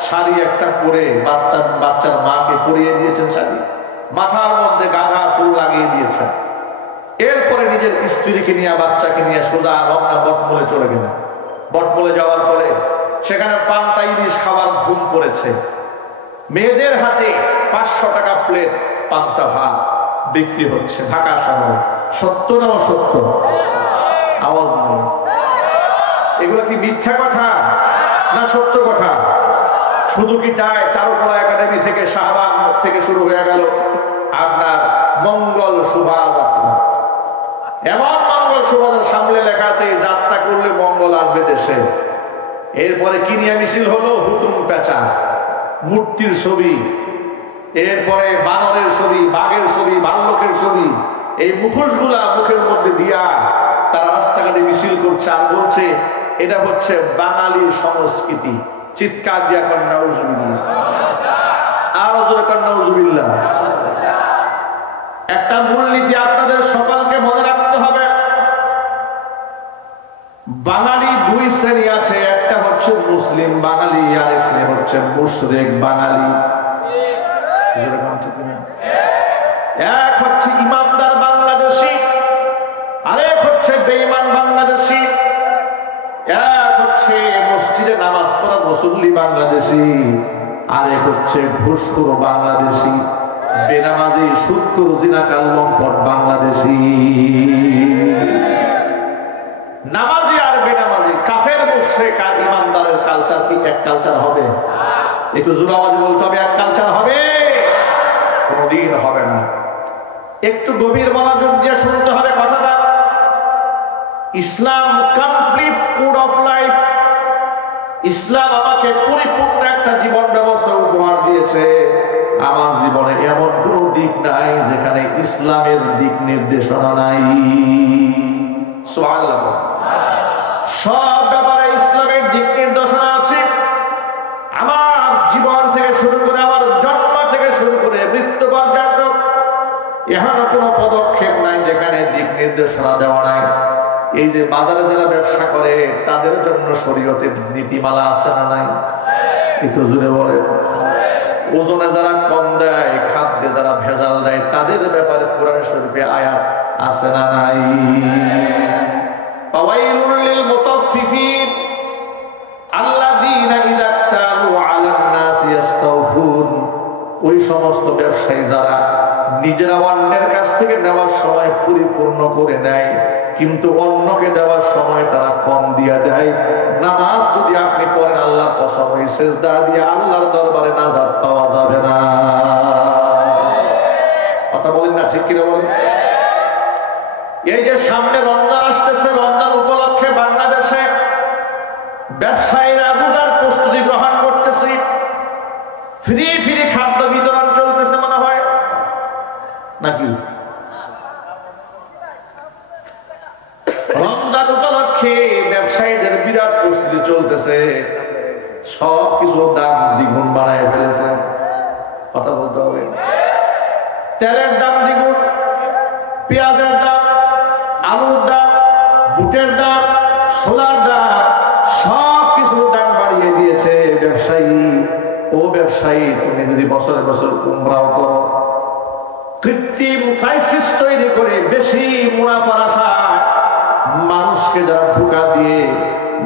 শাড়ি একটা পরে বাচ্চার মাকে পরিয়ে দিয়েছেন শাড়ি, মাথার মধ্যে গাঁদা ফুল লাগিয়ে দিয়েছেন। এরপরে নিজের স্ত্রীকে নিয়ে বাচ্চাকে নিয়ে সোজা রমনা বটমূলে চলে গেলেন। বটমূলে যাওয়ার পরে সেখানে পান্তা ইলিশ খাবার ধুম পড়েছে। মেয়েদের হাতে 500 টাকা প্লেট পান্তা ভাত বিক্রি হচ্ছে ঢাকা শহরে। সত্য না অসত্য? আওয়াজ নেই। এগুলো কি মিথ্যা কথা না সত্য কথা? শুধু কি চায় চারুকলা একাডেমি থেকে শাহবাগ থেকে শুরু হয়ে গেল আপনার মঙ্গল শোভাযাত্রা। এমন মঙ্গল শোভাযাত্রার সামনে লেখা আছে যাত্রা করলে মঙ্গল আসবে দেশে। এরপরে কি নিয়ে মিছিল হলো? হুতুম পেঁচা, মূর্তির ছবি, এরপরে বানরের ছবি, বাঘের ছবি, ভাল্লুকের ছবি, এই মুখোশগুলা মুখের মধ্যে দিয়া তারা রাস্তাঘাটে মিছিল করছে আর বলছে এটা হচ্ছে বাঙালি সংস্কৃতি। চিৎকার দিয়া কর নাউজুবিল্লাহ, আরো জোরে কর নাউজুবিল্লাহ। একটা মূলনীতি আপনাদের সকলকে মনে রাখতে হবে, বাঙালি দুই শ্রেণী আছে, একটা হচ্ছে মুসলিম বাঙালি, আর এক শ্রেণী হচ্ছে মুশরিক বাঙালি। এক হচ্ছে ইমানদার বাংলাদেশি, আরেক হচ্ছে বেঈমান বাংলাদেশি। এক হচ্ছে মসজিদে নামাজ পড়া মুসল্লি বাংলাদেশি, আরেক হচ্ছে ঘুষখোর বাংলাদেশি, বেনামাজি সুদখোর জিনাকার লম্পট বাংলাদেশি। নামাজি আর বেনামাজি, কাফের মুশরিক আর ইমানদারের কালচার কি এক কালচার হবে? একটু জোরে আওয়াজে বলতে হবে, এক কালচার হবে? কোনদিন হবে না। একটু গভীর মনোযোগ দিয়ে শুনতে হবে কথাটা। ইসলাম কমপ্লিট কোড অফ লাইফ। ইসলাম আমাকে পরিপূর্ণ একটা জীবন ব্যবস্থা উপহার দিয়েছে। আমার জীবনে এমন কোন দিক নাই যেখানে ইসলামের দিক নির্দেশনা নাই। সুবহানাল্লাহ। সব ব্যাপারে ইসলামের দিক নির্দেশনা আছে। আমার জীবন থেকে শুরু করে, আমার জন্ম থেকে শুরু করে মৃত্যু পর্যন্ত এখনো কোনো পদক্ষেপ নাই যেখানে দিক নির্দেশনা দেওয়া নাই। এই যে বাজারে যারা ব্যবসা করে তাদের জন্য শরীয়তের নীতিমালা আছে না নাই? একটু জোরে বলে। ওজনে যারা কম দেয়, খাদ্যে যারা ভেজাল দেয়, তাদের ব্যাপারে কোরআন শরীফে আয়াত আছে না নাই? ফাওয়াইলুল লিল মুতাফফিফিন আল্লাযীনা ইযা তালু আলান নাসি ইস্তাওফুন। ওই সমস্ত ব্যবসায়ী যারা নিজেরা অন্যের কাছ থেকে নেওয়ার সময় পরিপূর্ণ করে নেয়, কিন্তু অন্যকে দেওয়ার সময় তারা কম দিয়ে দেয়। নামাজ যদি আপনি পড়েন, আল্লাহর কসম, ওই সিজদা দিয়ে আল্লাহর দরবারে নাজাত পাওয়া যাবে না। কথা বলেন না, ঠিক কিনা বলেন? এই যে সামনে রমজান আসতেছে, রমজান উপলক্ষে বাংলাদেশে ব্যবসায়ীরা রোজার প্রস্তুতি গ্রহণ করতেছে। ফ্রি ফ্রি খাদ্য বিতরণ চলতেছে মনে হয় নাকি? রমজান উপলক্ষে ব্যবসায়ীদের বিরাট প্রস্তুতি চলতেছে। সবকিছুর দাম দ্বিগুণ বাড়ায় ফেলেছে। কথা বলতে হবে। তেলের দাম দ্বিগুণ, পেঁয়াজের দাম, আলুর দাম, বুটের দাম, সোলার দাম, সবকিছুর দাম বাড়িয়ে দিয়েছে ব্যবসায়ী। ও ব্যবসায়ী, তুমি যদি বছরে বছর উমরাও করো, কৃত্রিম ক্রাইসিস তৈরি করে বেশি মুনাফার আশায় মানুষকে যারা ধোঁকা দিয়ে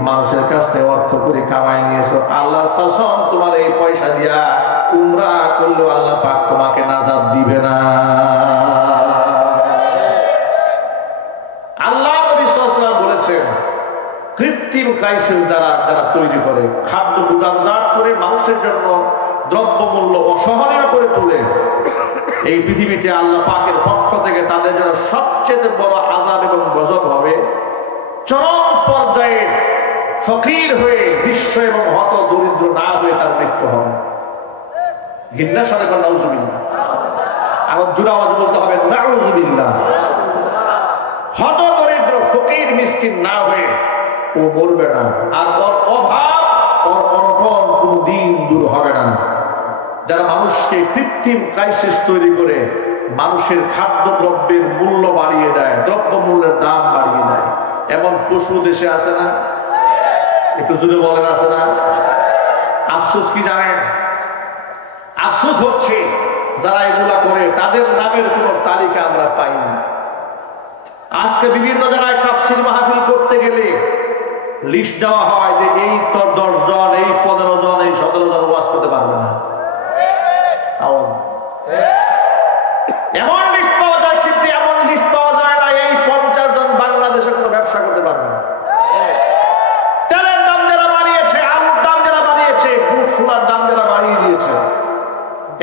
মানুষের কাছ থেকে অর্থ করে কামাই নিয়েছো, আল্লাহর কসম তোমার এই পয়সা দিয়া উমরা করলেও আল্লাহ পাক তোমাকে নাজাত দিবে না। আল্লাহ নবী সাল্লাল্লাহু আলাইহি ওয়াসাল্লাম বলেছেন, কৃত্রিম ক্রাইসিস দ্বারা যারা তৈরি করে, খাদ্য গুদামজাত করে মানুষের জন্য দ্রব্যমূল্য অসহনীয় করে তোলে, এই পৃথিবীতে আল্লাহ পাকের পক্ষ থেকে তাদের জন্য সবচেয়ে বড় আযাব এবং গজব হবে। চরম পর্যায়ে ফকির হয়ে বিশ্ব এবং হত দরিদ্র না হয়ে তার মৃত্যু হবে। ঘৃণার সাথে নাউজুবিল্লাহ, আরো জোরে আওয়াজে বলতে হবে নাউজুবিল্লাহ। হত দরিদ্র ফকির মিসকিন না হয়ে ও মরবে না, আর ওর অভাব ওর অনটন কোনদিন দূর হবে না। যারা মানুষকে কৃত্রিম ক্রাইসিস তৈরি করে মানুষের খাদ্য দ্রব্যের মূল্য বাড়িয়ে দেয়, দ্রব্য মূল্যের দাম বাড়িয়ে দেয়, এমন পশু দেশে আছে না? একটু জুড়ে বলেন, আছে না? আফসোস কি জানেন? আফসোস হচ্ছে যারা এগুলা করে তাদের নামের কোন তালিকা আমরা পাই না। আজকে বিভিন্ন জায়গায় তাফসীর মাহফিল করতে গেলে লিস্ট দেওয়া হয় যে এই তো 10 জন, এই 15 জন, এই 17 জন ওয়াজ করতে পারবে না। এমন লিস্ট পাওয়া যায়, কিন্তু এমন লিস্ট পাওয়া যায় না এই 50 জন বাংলাদেশে কোনো ব্যবসা করতে পারবে না। তেলের দাম যারা বাড়িয়েছে, আলুর দাম যারা বাড়িয়েছে, গুড় সোনার দাম যারা বাড়িয়ে দিয়েছে,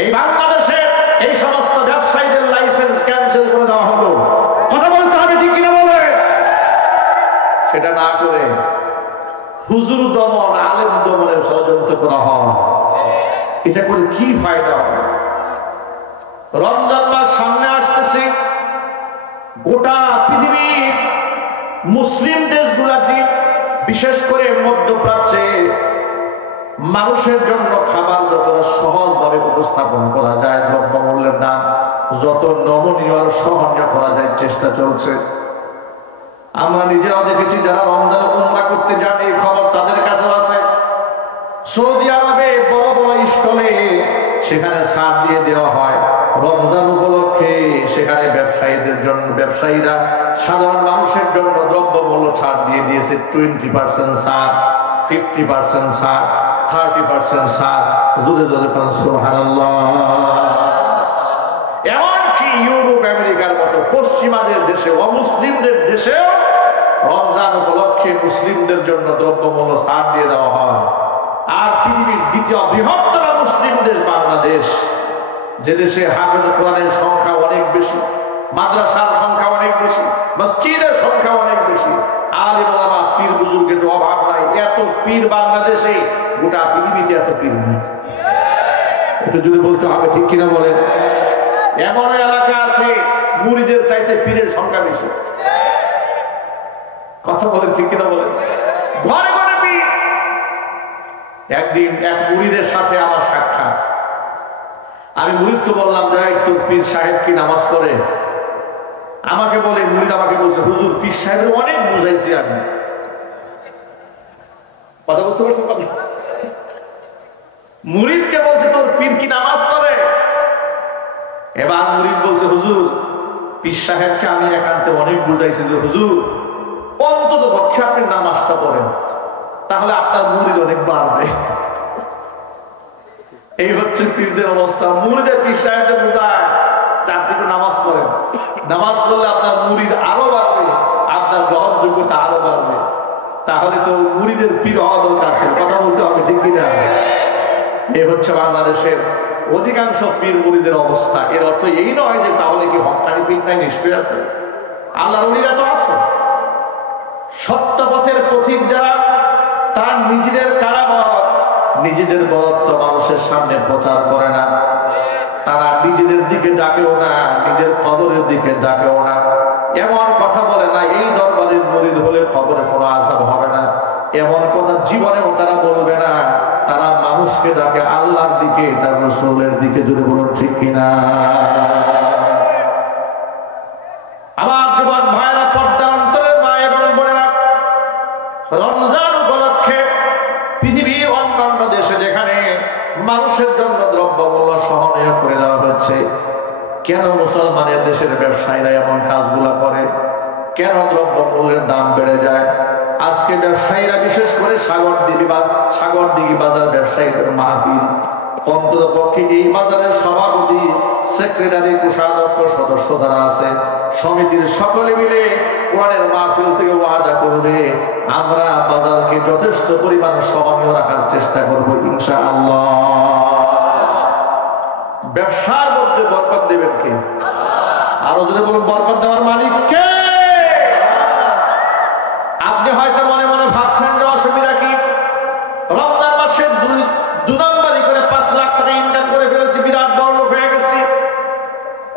এই বাংলাদেশে এই সমস্ত ব্যবসায়ীদের লাইসেন্স ক্যান্সেল করে দেওয়া হলো। কথা বলতে হবে, ঠিক কিনা বলে? সেটা না করে হুজুর দমন, আলেম দমনের ষড়যন্ত্র করা হয়। এটা করে কি ফায়দা হবে? রমজান মাস সামনে আসতেছে, গোটা পৃথিবীর মুসলিম দেশগুলাতে, বিশেষ করে মধ্যপ্রাচ্যে মানুষের জন্য খাবার যতটা সহজভাবে উপস্থাপন করা যায়, দ্রব্যমূল্যের দাম যত নমনীয় আর সহনীয় করা যায় চেষ্টা চলছে। আমরা নিজেরাও দেখেছি যারা রমজানে উমরা করতে যান, এই খবর তাদের কাছে আছে। সৌদি আরবে বড় বড় স্টলে সেখানে ছাড় দিয়ে দেওয়া হয় রমজান উপলক্ষে। সেখানে ব্যবসায়ীদের জন্য, ব্যবসায়ীরা সাধারণ মানুষের জন্য দ্রব্যমূল্য ছাড় দিয়ে দিয়েছে। 20% ছাড়, 50% ছাড়, 30% ছাড়। জোরে জোরে বলুন সুবহানাল্লাহ। এমনকি ইউরোপ আমেরিকার মতো পশ্চিমাদের দেশে, অমুসলিমদের দেশেও রমজান উপলক্ষে মুসলিমদের জন্য দ্রব্যমূল্য ছাড় দিয়ে দেওয়া হয়। আর পৃথিবীর দ্বিতীয় বৃহত্তর মুসলিম দেশ বাংলাদেশ, যে দেশে হাফেজ কোরআনের সংখ্যা অনেক বেশি, মাদ্রাসার সংখ্যা অনেক বেশি, মসজিদের সংখ্যা অনেক বেশি, আলেম ওলামা পীর বুজুর্গের অভাব নাই। এত পীর বাংলাদেশে, গোটা পৃথিবীতে এত পীর নেই। একটু যদি বলতে হবে, ঠিক কিনা বলেন? এমন এলাকা আছে মুরিদের চাইতে পীরের সংখ্যা বেশি। কথা বলেন, ঠিক কিনা বলেন? ঘরে ঘরে পীর। একদিন এক মুরিদের সাথে আমার সাক্ষাৎ। আমি মুরিদকে বললাম, যাই তোর পীর সাহেব কি নামাজ পড়ে? আমাকে বলে, মুরিদ আমাকে বলছে, হুজুর পীর সাহেবের অনেক বুঝাইছি আমি। কথা বুঝতে পারছেন কথা? মুরিদকে বলছে তোর পীর কি নামাজ পড়ে? এবার মুরিদ বলছে, হুজুর পীর সাহেবকে আমি একান্তে অনেক বুঝাইছি যে হুজুর অন্তত পক্ষে আপনি নামাজটা পড়েন, তাহলে আপনার মুরিদ অনেক বাড়বে। এই হচ্ছে পীরদের অবস্থা। মুরিদের পীর সাহেবকে বুঝায় চারদিকে নামাজ পড়েন, নামাজ পড়লে আপনার মুরিদ আরো বাড়বে, আপনার গ্রহণযোগ্যতা আরো বাড়বে। তাহলে তো মুরিদের পীর হওয়া দরকার আছে। কথা বলতে হবে, ঠিক কিনা? এই হচ্ছে বাংলাদেশের অধিকাংশ পীর মুরিদের অবস্থা। এর অর্থ এই নয় যে তাহলে কি হক্কানি পীর নাই, নিশ্চয়ই আছে, আল্লাহর ওলিরা তো আছে। সত্য পথের পথিক যারা, তারা নিজেদের কারামত, নিজেদের বরত্ব মানুষের সামনে প্রচার করে না। তারা নিজেদের দিকে ডাকেও না, নিজের কবরের দিকে ডাকেও না। এমন কথা বলে না এই দরবারের মুরিদ হলে কবরে কোনো আযাব হবে না, এমন কথা জীবনেও তারা বলবে না। তারা মানুষকে ডাকে আল্লাহর দিকে, তার রাসূলের দিকে। যদি বলুন ঠিক কিনা? আমার যুবক ভাইরা, পর্দার অন্তরের মা এবং বোনেরা, রমজান উপলক্ষে পৃথিবীর অন্যান্য দেশে যেখানে মানুষের জন্য দ্রব্যমূল্য সহনীয় করে দেওয়া হচ্ছে, কেন মুসলমানের দেশের ব্যবসায়ীরা এমন কাজগুলা করে? কেন দ্রব্যমূল্যের দাম বেড়ে যায়? আজকে ব্যবসায়ীরা, বিশেষ করে সাগরদিঘি বাজার ব্যবসায়ীদের মাহফিল, অন্তত পক্ষে এই বাজারের সভাপতি, সেক্রেটারি, কোষাধ্যক্ষ, সদস্য যারা আছে, সমিতির সকলে মিলে কোরআনের মাহফিল থেকে ওয়াদা করবে, আমরা বাজারকে যথেষ্ট পরিমাণ সহনীয় রাখার চেষ্টা করব ইনশাআল্লাহ। ব্যবসার মধ্যে বরকত দেবেন কে? আরো যদি বলুন, বরকত দেওয়ার মালিক কে? আপনি হয়তো মনে মনে ভাবছেন যে অসুবিধা বিরাট বড় লোক হয়ে গেছি।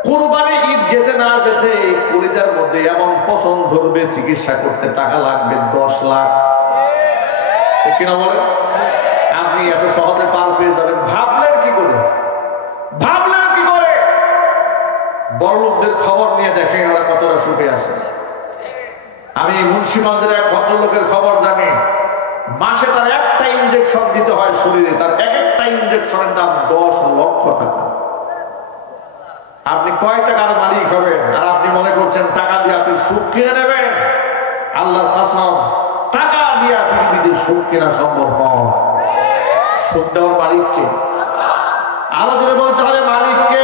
কুরবানি ঈদ যেতে না যেতে কলিজার মধ্যে এমন পছন্দ ধরবে, চিকিৎসা করতে টাকা লাগবে 10 লাখ, ঠিক কিনা বলে? আপনি এত সহজে পার পেয়ে যাবেন, ভাবলেন কি করে? ভাবলেন কি করে? বড় লোকদের খবর নিয়ে দেখেন ওরা কতটা সুখে আছে। আমি মুন্সিগঞ্জের এক ভদ্রলোকের খবর জানি, মাসে তার একটা ইনজেকশন দিতে হয় শরীরে, তার এক একটা ইনজেকশনের দাম 10 লক্ষ টাকা। আপনি কয় টাকার মালিক হবেন আর আপনি মনে করছেন টাকা দিয়ে আপনি সুখ কিনে নেবেন? আল্লাহর কসম, টাকা দিয়ে পৃথিবীতে সুখ কেনা সম্ভব নয়। সুখ দেওয়ার মালিককে, আরো জোরে বলতে হবে মালিককে।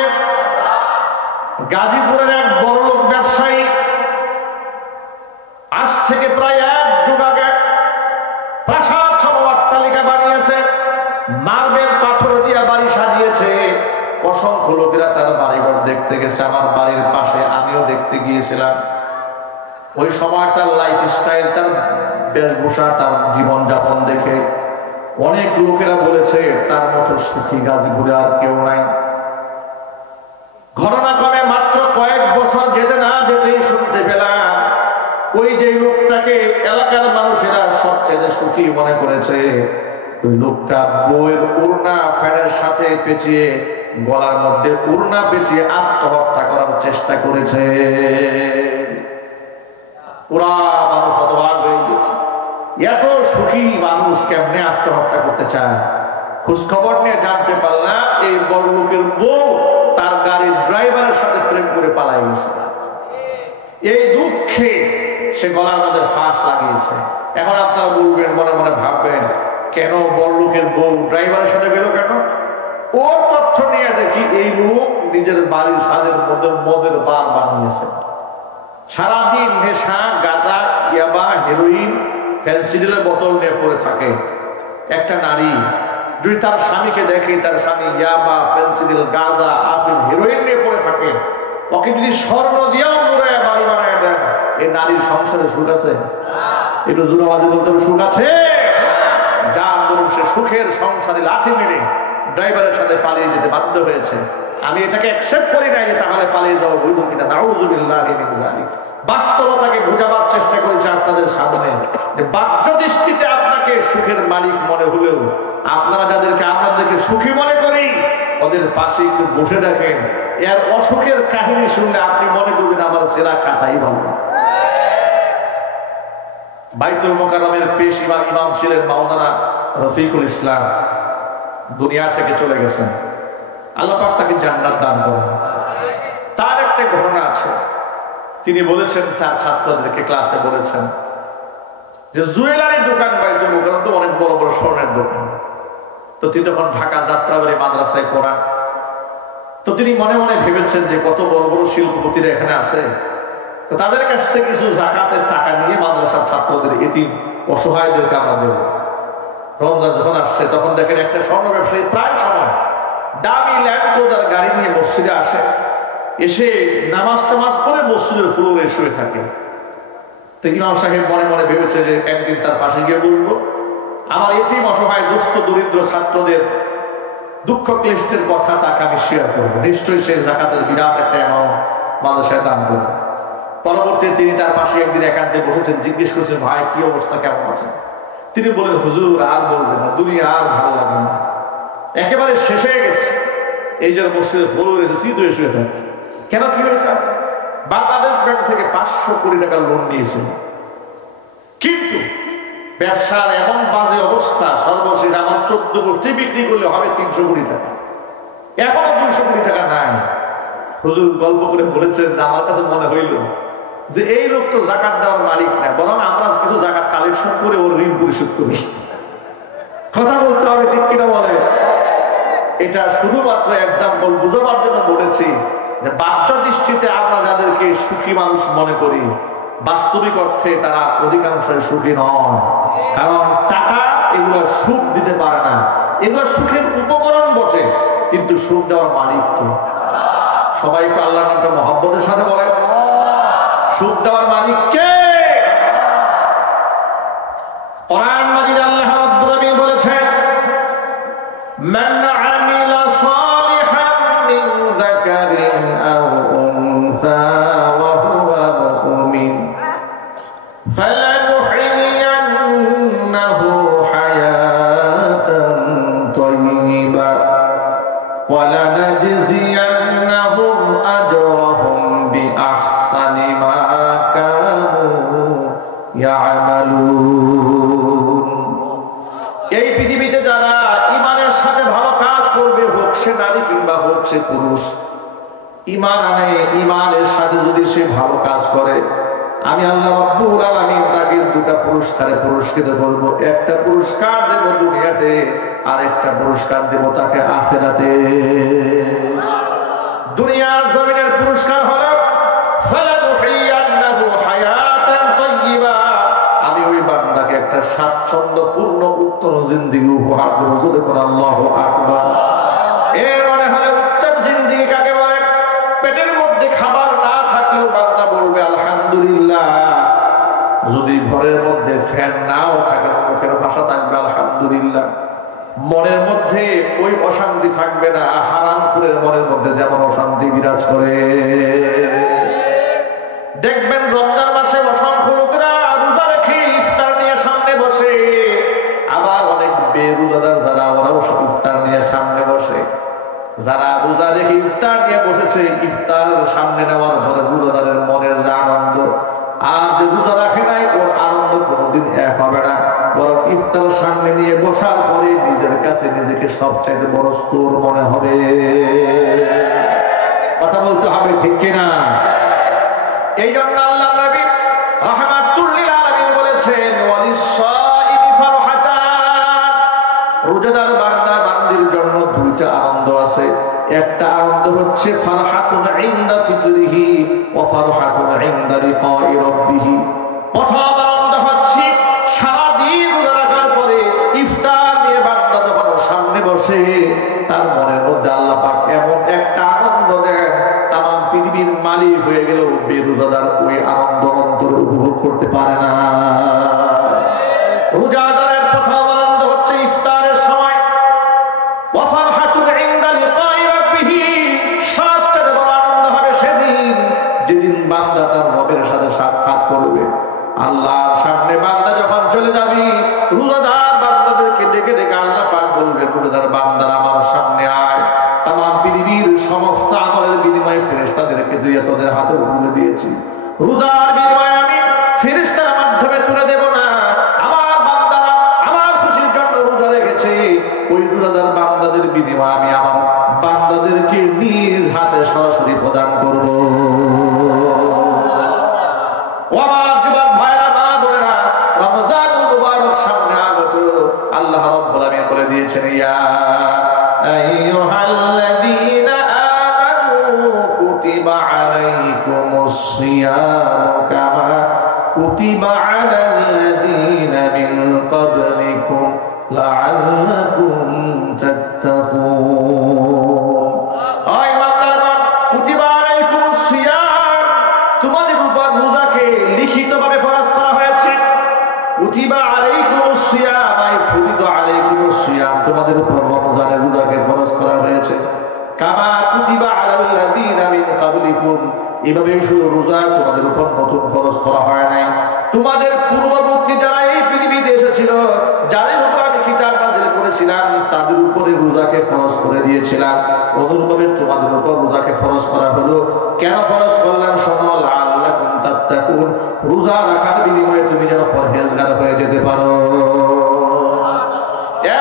গাজীপুরের এক বড় লোক ব্যবসায়ী আজ থেকে প্রায় 1 যুগ আগে প্রাসাদ সম অট্টালিকা বানিয়েছে, মার্বেল পাথর দিয়ে বাড়ি সাজিয়েছে। অসংখ্য লোকেরা তার বাড়িঘর দেখতে গেছে। আমার বাড়ির পাশে আমিও দেখতে গিয়েছিলাম। ওই সময় তার লাইফ স্টাইল, তার বেশভূষা, তার জীবনযাপন দেখে অনেক লোকেরা বলেছে তার মতো সুখী গাজীপুরে আর কেউ নাই। ঘটনাক্রমে মাত্র কয়েক বছর যেতে না যেতেই শুনতে পেলাম ওই যে লোকটাকে এলাকার মানুষেরা সবচেয়ে সুখী মনে করেছে, ওই লোকটা বইয়ের ওড়না ফ্যানের সাথে পেঁচিয়ে, গলার মধ্যে ওড়না পেঁচিয়ে আত্মহত্যা করার চেষ্টা করেছে। পুরা মানুষ হতবাক হয়ে গেছে। এত সুখী মানুষ কেমনে আত্মহত্যা করতে চায়? খোঁজ খবর নিয়ে জানতে পারলাম এই বড় লোকের বউ তার গাড়ির ড্রাইভারের সাথে প্রেম করে পালাই গেছে। এই দুঃখে সে গলার মধ্যে ফাঁস লাগিয়েছে। এখন আপনারা বলবেন, মনে মনে ভাববেন, কেন বড় লোকের বউ ড্রাইভারের সাথে গেল কেন? ও তথ্য নিয়ে দেখি এই লোক নিজের বাড়ির ছাদের মধ্যে মদের বার বানিয়েছে। সারাদিন নেশা, গাঁজা, ইয়াবা, হেরোইন, ফেন্সিডিলের বোতল নিয়ে পড়ে থাকে। একটা নারী যদি তার স্বামীকে দেখে, তার স্বামী ইয়াবা, ফেন্সিডিল, গাঁজা, আফিম, হেরোইন নিয়ে পড়ে থাকে, ওকে যদি স্বর্ণ দিয়েও মুড়ে বাড়ি বানায় দেন, এই নারীর সংসারে সুখ আছে? একটু জোরাবাজি বলতে হবে, সুখ আছে? যার দরুন সে সুখের সংসারে লাথি মেরে ড্রাইভারের সাথে পালিয়ে যেতে বাধ্য হয়েছে। আমি এটাকে অ্যাকসেপ্ট করি নাই যে তাহলে পালিয়ে যাওয়া বৈধ কিনা। নাউযুবিল্লাহি মিন যালিক। বাস্তবতাকে বোঝাবার চেষ্টা করেছে আপনাদের সামনে যে বাহ্য দৃষ্টিতে আপনাকে সুখের মালিক মনে হলেও আপনারা যাদেরকে আপনাদেরকে সুখী মনে করি ওদের পাশে একটু বসে দেখেন, এর অসুখের কাহিনী শুনলে আপনি মনে করবেন আমার সেরা কাটাই ভালো। বাইতুল মোকাররমের পেশ ইমাম ছিলেন মাওলানা রফিকুল ইসলাম, দুনিয়া থেকে চলে গেছেন। আল্লাহ পাক তাকে জান্নাত দান করেন। তার একটা ঘটনা আছে, তিনি বলেছেন তার ছাত্রদেরকে ক্লাসে বলেছেন যে জুয়েলারি দোকান বাইতুল মোকাররম তো অনেক বড় বড় স্বর্ণের দোকান। তো তিনি তখন ঢাকা যাত্রাবাড়ি মাদ্রাসায় পড়ান। তো তিনি মনে মনে ভেবেছেন যে কত বড় বড় শিল্পপতিরা এখানে আছে, তো তাদের কাছ থেকে কিছু যাকাতের টাকা নিয়ে মাদ্রাসার ছাত্রদের, এতিম অসহায়দেরকে আমরা দেব। রমজান যখন আসছে তখন দেখেন একটা স্বর্ণ ব্যবসায়ী প্রায় সময় দামি ল্যান্ড ক্রুজার গাড়ি নিয়ে মসজিদে আসে, এসে নামাজ টামাজ পড়ে মসজিদের ফ্লোরে শুয়ে থাকে। তো ইমাম সাহেব মনে মনে ভেবেছে যে একদিন তার পাশে গিয়ে বসবো, আমার এতিম অসহায় দুস্থ দরিদ্র ছাত্রদের দুঃখ ক্লিষ্টের কথা তাকে আমি শেয়ার করবো। নিশ্চয়ই সে যাকাতের বিরাট একটা অ্যামাউন্ট মাদ্রাসায় দান করবে। পরবর্তীতে তিনি তার পাশে একদিন একান্তে বসেছেন, জিজ্ঞেস করছেন ভাই কি অবস্থা, কেমন আছে? তিনি বলেন হুজুর আর বলবেন না, দুনিয়া আর ভালো লাগে না, একেবারে শেষ হয়ে গেছে। এই জন্য মসজিদের ফ্লোরে সিধুয়ে শুয়ে থাকে। কেন, কি হয়েছে? বাংলাদেশ ব্যাংক থেকে 500 কোটি টাকা লোন নিয়েছে, কিন্তু ব্যবসার এমন বাজে অবস্থা, সর্বশেষ আমার 14 গোষ্ঠী বিক্রি করলে হবে 300 কোটি টাকা, এখনো 200 কোটি টাকা নাই। হুজুর গল্প করে বলেছেন যে আমার কাছে মনে হইল যে এই লোক তো যাকাত দেওয়ার মালিক না, বরং আমরা কিছু যাকাত কালেকশন করে ওর ঋণ পরিশোধ করি। কথা বলতে হবে, ঠিক কিনা বলে? এটা শুধুমাত্র এক্সাম্পল বুঝাবার জন্য বলেছি যে বাহ্য দৃষ্টিতে আমরা যাদেরকে সুখী মানুষ মনে করি, বাস্তবিক অর্থে তারা অধিকাংশই সুখী নয়। কারণ টাকা এগুলো সুখ দিতে পারে না, এগুলো সুখের উপকরণ বটে, কিন্তু সুখ দেওয়ার মালিক কে? সবাই তো আল্লাহর নামটা মহব্বতের সাথে বলে। সুখ দেওয়ার মালিক কে? কোরআন মাজিদ আল্লাহ রাব্বুল আলামিন বলেছেন মান আমিলা সালিহান وَلَنَجْزِيَنَّهُمْ أَجْرَهُمْ بِأَحْسَنِ مَا كَانُوا يَعْمَلُونَ। এই পৃথিবীতে যারা ঈমানের সাথে ভালো কাজ করবে, হোক সে নারী কিংবা হোক সে পুরুষ, ঈমান আনে, ঈমানের সাথে যদি সে ভালো কাজ করে, আমি আল্লাহ রাব্বুল আলামিন তাকে দুটো পুরস্কারে পুরস্কৃত করব। একটা পুরস্কার দেব দুনিয়াতে, আর একটা পুরস্কার দেব তাকে আখিরাতে। দুনিয়ার জমিনের পুরস্কার হলো ফালানুহিয়ান্নাহু হায়াতান তাইয়্যিবা, আমি ওই বান্দাকে একটা স্বাচ্ছন্দ্যপূর্ণ উত্তম জিন্দেগি উপহার দেব। যদি কোন আল্লাহু আকবার। এর মানে হলো উত্তম জিন্দেগি কাকে বলে? পেটের মধ্যে খাবার না থাকলেও বান্দা বলবে আলহামদুলিল্লাহ। যদি ঘরের মধ্যে ফ্যান নাও থাকে, মুখের ভাষা থাকবে আলহামদুলিল্লাহ। মনের মধ্যে ওই অশান্তি থাকবে না হারামখোরের মনের মধ্যে যেমন অশান্তি বিরাজ করে। দেখবেন রমজান মাসে অসংখ্য লোকেরা রোজা রেখে ইফতার নিয়ে সামনে বসে, আবার অনেক বেরোজাদার যারা ওরাও ইফতার নিয়ে সামনে বসে। যারা রোজা রেখে ইফতার নিয়ে বসেছে, ইফতার সামনে নেওয়ার পরে রোজাদারের মনের যে আনন্দ, আর যে রোজা রাখে নাই ওর আনন্দ কোনোদিন এক হবে না। বরং ইফতার সামনে নিয়ে বসার পরে নিজের কাছে নিজেকে সবচাইতে বড় চোর মনে হবে। কথা বলতে হবে, ঠিক কিনা? এই জন্য আল্লাহ নবী রাহমাতুল লিল আলামিন বলেছেন ওয়ালিস-সাইমি ফারহাতান, রোজাদার বান্দা বান্দির জন্য দুইটা আনন্দ আছে। একটা আনন্দ হচ্ছে ফারহাতুন ইনদা ফিতরিহি ওয়া ফারহাতুন ইনদা লিকাই রাব্বিহি। প্রথম আনন্দ হচ্ছে সারাদিন রোজা রাখার পরে ইফতার নিয়ে বান্দা যখন সামনে বসে, তার মনের মধ্যে আল্লাহ পাক এমন একটা আনন্দ দেন, তামাম পৃথিবীর মালিক হয়ে গেল বেরোজাদার ওই আনন্দ অন্তরে উপভোগ করতে পারে না। রোজাদারের প্রথম আনন্দ হচ্ছে ইফতারের সময়। ওয়া ফারহাতুন ইনদা লিকাই রাব্বিহি, সবচেয়ে বড় আনন্দ হবে সেদিন যেদিন বান্দা তার রবের সাথে সাক্ষাৎ করবে। আল্লাহর সামনে বান্দা যখন চলে যাবি, রোজাদার বান্দাদেরকে ডেকে ডেকে আল্লাহ পাক বলবে, রোজাদার বান্দারা আমার সামনে আয়। তামাম পৃথিবীর সমস্ত আমলের বিনিময়ে ফেরেশতাদেরকে দিয়ে তোদের হাতে তুলে দিয়েছি। রোজার বিনিময়ে আমি ফেরেশতার মাধ্যমে তুলে দেব না। আমার বান্দারা আমার খুশির জন্য রোজা রেখেছে, ওই রোজাদার বান্দাদের বিনিময়ে আমি আমার বান্দাদেরকে নিজ হাতে সরাসরি প্রদান করব। আল্লাহ রাব্বুল আলামিন বলে দিয়েছেন, ইয়া আইয়ুহাল্লাযীনা আমানু কুতিবা আলাইকুমুস সিয়ামু কামা কুতিবা আলাল্লাযীনা মিন ক্বাবলিকুম লাআল্লাকুম তাত্তাকুন। আয় বান্দাগণ, কুতিবা আলাইকুমুস সিয়াম, তোমাদের উপর রোজাকে লিখিতভাবে ফরজ করা হয়েছে। কুতিবা আলাইকুমুস সিয়াম আই ফুরিদা আলাইকুমুস সিয়াম, তোমাদের উপর রমজানের রোজাকে ফরজ করা হয়েছে। কামা কুতিবা আলাল্লাযীনা মিন ক্বাবলিকুম, এভাবে শুধু রোজা তোমাদের উপর নতুন ফরজ করা হয় নাই, তোমাদের পূর্ববর্তী যারা এই পৃথিবীতে এসেছিল, যাদের উপর আমি কিতাব নাযিল করেছিলাম, তাদের উপরে রোজাকে ফরজ করে দিয়েছিলাম। অনুরূপভাবে তোমাদের উপর রোজাকে ফরজ করা হলো। কেন ফরজ করলাম? শোনো, লাআল্লাকুম তাত্তাকুন, রোজা রাখার বিনিময়ে তুমি যেন পরহেজগার হয়ে যেতে পারো।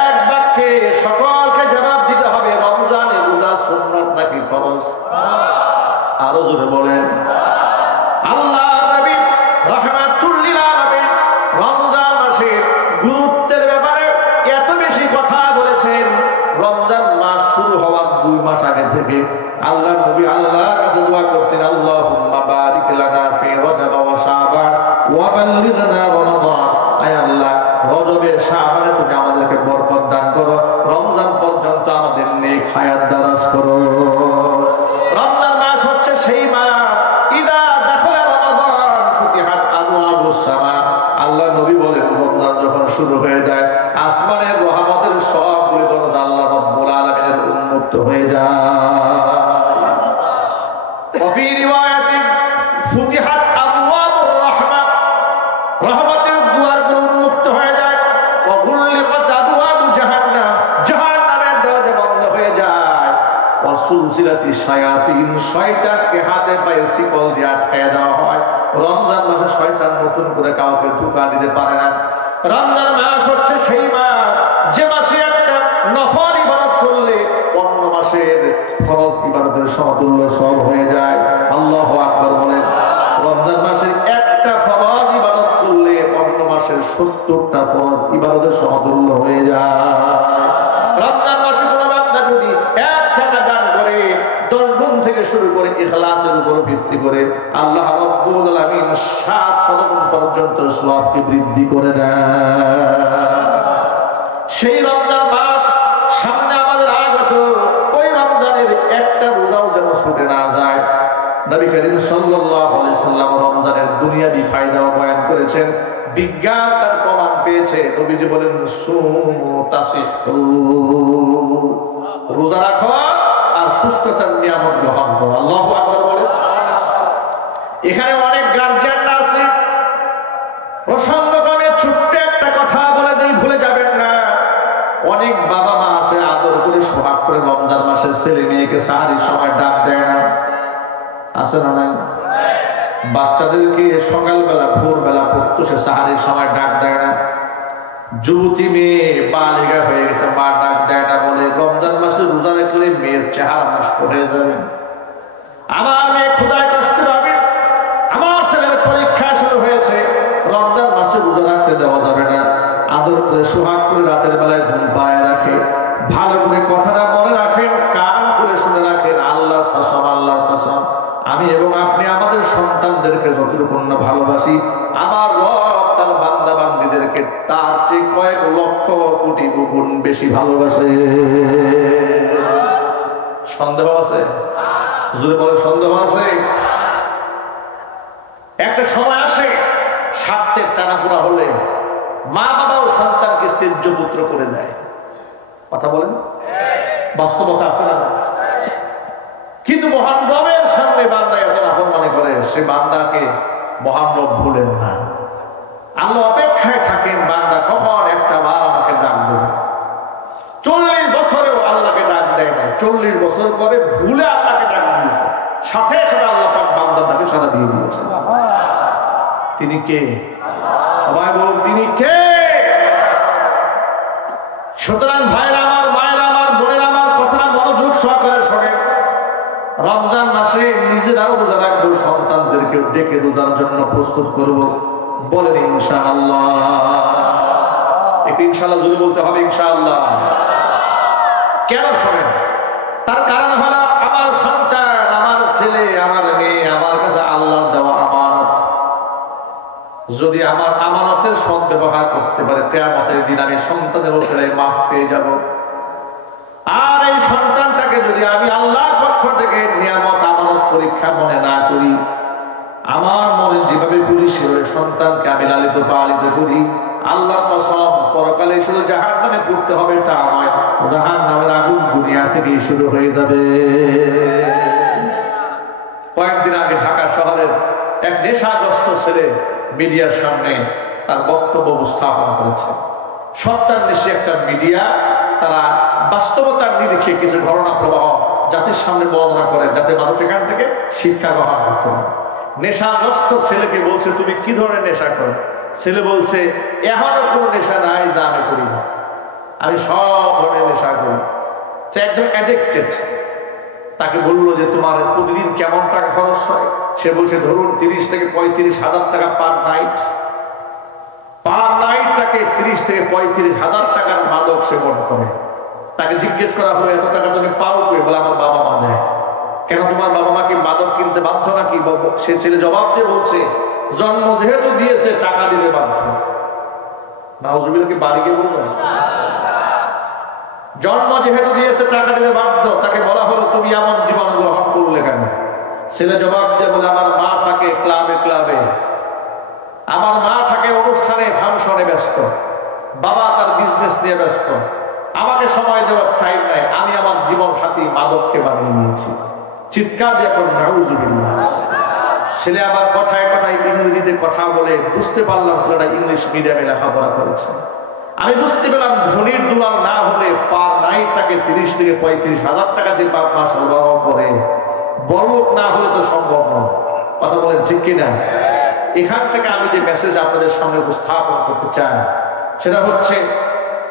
এক বাক্যে সকলকে জবাব দিতে হবে, রমজানে রোজা সুন্নাত নাকি ফরজ? আরো জোরে বলেন। আল্লাহ নবী রাহমাতুল লিল আলামিন রমজান মাসের গুরুত্বের ব্যাপারে এত বেশি কথা বলেছেন। রমজান মাস শুরু হওয়ার 2 মাস আগে থেকে আল্লাহ নবী আল্লাহর কাছে দোয়া করতেন, আল্লাহুম্মা বারিক লানা ফি রজব ওয়া শাবান ওয়া বাল্লিগনা রমাদান। আয় আল্লাহ, রজবে শাবানে তুমি আমাদেরকে বরকত দান করো, রমজান পর্যন্ত আমাদের নেক হায়াত দারাজ করো। রমজান মাস হচ্ছে সেই মাস, ইদা দাখালা রমাদান ফুতিহাত আবওয়াবুস সামা। আল্লাহ নবী বলেন, রমজান যখন শুরু হয়ে যায়, আসমানের রহমতের সবগুলো দরজা আল্লাহ রাব্বুল আলামিনের উন্মুক্ত হয়ে যায়। ওয়াফি রিওয়ায়াতিন ফুতিহাত আবওয়াবুর রাহমা, রহমতের দুয়ারগুলো উন্মুক্ত হয়ে যায়। ওয়া গুল্লিকাত আবওয়াবু জাহান্নাম, জাহান্নামের দরজা বন্ধ হয়ে যায়। সুলসিলাতি শায়াতিন, শয়তানকে হাতে পায়ে শিকল দিয়ে আটকায় দেওয়া হয়। রমজান মাসে শয়তান নতুন করে কাউকে ধোঁকা দিতে পারে না। রমজান মাস হচ্ছে সেই মাস যে মাসে একটা নফল ইবাদত করলে অন্য মাসের ফরজ ইবাদতের সমতুল্য সব হয়ে যায়। আল্লাহু আকবার বলেন। রমজান মাসে একটা ফরজ ইবাদত করলে অন্য মাসের 70টা ফরজ ইবাদতের সমতুল্য হয়ে যায়। রমজান মাসে কোন বান্দা যদি একখানা দান করে 10 গুণ থেকে শুরু করে ইখলাসের উপর ভিত্তি করে আল্লাহ রাব্বুল আলামিন 700 গুণ পর্যন্ত সওয়াবকে বৃদ্ধি করে দেন। সেই রমজান মাস সামনে আমাদের আগত, ওই রমজানের একটা রোজাও যেন ছুটে না যায়। নবী করিম সাল্লাল্লাহু আলাইহি সাল্লাম রমজানের দুনিয়াবি ফায়দাও বয়ান করেছেন। বিজ্ঞান তার প্রমাণ পেয়েছে। নবীজি বলেন সুমু তাসিহু, রোজা রাখো আর সুস্থতার নিয়ামত গ্রহণ করো। আল্লাহু আকবার বলেন। এখানে অনেক গার্জিয়ানরা আছে, প্রসঙ্গক্রমে ছোট্ট একটা কথা বলে দিই, ভুলে যাবেন না। অনেক বাবা মা আছে আদর করে সোহাগ করে রমজান মাসের ছেলে মেয়েকে সাহারির সময় ডাক দেয় না, আছে না নাই? বাচ্চাদেরকে সকালবেলা ভোরবেলা প্রত্যুষে সাহারির সময় ডাক দেয় না। যুবতী মেয়ে বালিকা হয়ে গেছে, মা ডাক দেয় না, বলে রমজান মাসে রোজা রাখলে মেয়ের চেহারা নষ্ট হয়ে যাবে, আমার মেয়ে ক্ষুধায় কষ্ট পাবে, আমার ছেলের পরীক্ষা শুরু হয়েছে, রমজান মাসে রোজা রাখতে দেওয়া যাবে না। আদর করে সোহাগ করে রাতের বেলায় ঘুম পায়ে রাখে, ভালো করে কথাটা মনে রাখেন, কান করে শুনে রাখেন। আল্লাহর কসম, আল্লাহর কসম, আমি এবং আপনি আমাদের সন্তানদেরকে যতটুকু ভালোবাসি, আমার রব তার বান্দা বান্দীদেরকে তার চেয়ে কয়েক লক্ষ কোটি গুণ বেশি ভালোবাসে। সন্দেহ আছে? জোরে বলে সন্দেহ আছে? একটা সময় আসে স্বার্থের টানাপোড়া হলে মা বাবাও সন্তানকে তেজ্য পুত্র করে দেয়। কথা বলেন, বাস্তবতা আছে না? কিন্তু মহান রবের সামনে বান্দা এত নাফরমানি করে, সে বান্দাকে মহান রব ভুলেন না। আল্লাহ অপেক্ষায় থাকেন বান্দা কখন একটা বার আমাকে ডাক দেবে। 40 বছরেও আল্লাহকে ডাক দেয় না, 40 বছর পরে ভুলে আল্লাহকে ডাক দিয়েছে, সাথে সাথে আল্লাহ পাক বান্দার ডাকে সাড়া দিয়ে দিয়েছে। তিনি কে? সবাই বলুন, তিনি কে? সুতরাং ভাইরা আমার, মায়েরা আমার, বোনেরা আমার, কথাটা মনোযোগ সহকারে শোনেন। রমজান মাসে নিজেরাও রোজা রাখবো, সন্তানদেরকেও ডেকে রোজার জন্য প্রস্তুত করব। বলেন ইনশাআল্লাহ। একটু ইনশাআল্লাহ জোরে বলতে হবে, ইনশাআল্লাহ। কেন শোনেন? তার কারণ হলো আমার সন্তান, আমার ছেলে, আমার মেয়ে আমার কাছে আল্লাহর দেওয়া আমানত। যদি আমার আমানতের সদ্ব্যবহার করতে পারে, কিয়ামতের দিন আমি সন্তানের ওসিলায় মাফ পেয়ে যাব। আর এই সন্তানটাকে যদি আমি আল্লাহর পক্ষ থেকে নিয়ামত আমানত পরীক্ষা মনে না করি, আমার মনে যেভাবে করি সেভাবে সন্তানকে আমি লালিত পালিত করি, আল্লাহর কসম পরকালে শুধু জাহান্নামে পড়তে হবে তা নয়, জাহান্নামের আগুন দুনিয়া থেকেই শুরু হয়ে যাবে। কয়েকদিন আগে ঢাকা শহরের এক নেশাগ্রস্ত ছেলে মিডিয়ার সামনে তার বক্তব্য উপস্থাপন করেছে। সত্যার নেশে একটা মিডিয়া, তারা বাস্তবতার নিরিখে কিছু ঘটনা প্রবাহ জাতির সামনে বর্ণনা করে, যাতে মানুষ এখান থেকে শিক্ষা গ্রহণ করতে পারে। নেশাগ্রস্ত ছেলেকে বলছে, তুমি কি ধরনের নেশা করো? ছেলে বলছে, এখনো কোনো নেশা নাই যা আমি করি না, আমি সব ধরনের নেশা করি। সে একদম অ্যাডিক্টেড। তাকে বললো যে তোমার প্রতিদিন কেমন টাকা খরচ হয়? সে বলছে ধরুন 30 থেকে 35 হাজার টাকা পার নাইট। পার নাইট তাকে 30 থেকে 35 হাজার টাকার মাদক সেবন করে। তাকে জিজ্ঞেস করা হলো, এত টাকা তুমি পাও কই? বলে আমার বাবা মা দেয়। কেন তোমার বাবা মাকে মাদক কিনতে বাধ্য নাকি? সে ছেলে জবাব দিয়ে বলছে, জন্ম যেহেতু দিয়েছে টাকা দিতে বাধ্য। নাউজুবিল্লাহ, কি বাড়ি গিয়ে বলবো? জন্ম যেহেতু দিয়েছে টাকা দিতে বাধ্য। তাকে বলা হলো, তুমি এমন জীবন গ্রহণ করলে কেন? ছেলে জবাব দিয়ে বলে, আমার মা থাকে ক্লাবে ক্লাবে, আমার মা থাকে অনুষ্ঠানে ফাংশনে ব্যস্ত, বাবা তার বিজনেস নিয়ে ব্যস্ত, আমাকে সময় দেওয়ার টাইম নাই, আমি আমার জীবন সাথী মাদককে বানিয়ে নিয়েছি। চিৎকার দিয়ে পড়ে নাউজুবিল্লাহ। ছেলে আবার কথায় কথায় ইংরেজিতে কথা বলে, বুঝতে পারলাম ছেলেটা ইংলিশ মিডিয়ামে লেখাপড়া করেছে। আমি বুঝতে পেলাম ধনীর দুলাল না হলে পার নাইট তাকে আপনাকে 30 থেকে 35,000 টাকা যে মাস সরবরাহ করে, বড়লোক না হলে তো সম্ভব নয়। কথা বলেন ঠিক কিনা? এখান থেকে আমি যে মেসেজ আপনাদের সামনে উপস্থাপন করতে চাই সেটা হচ্ছে,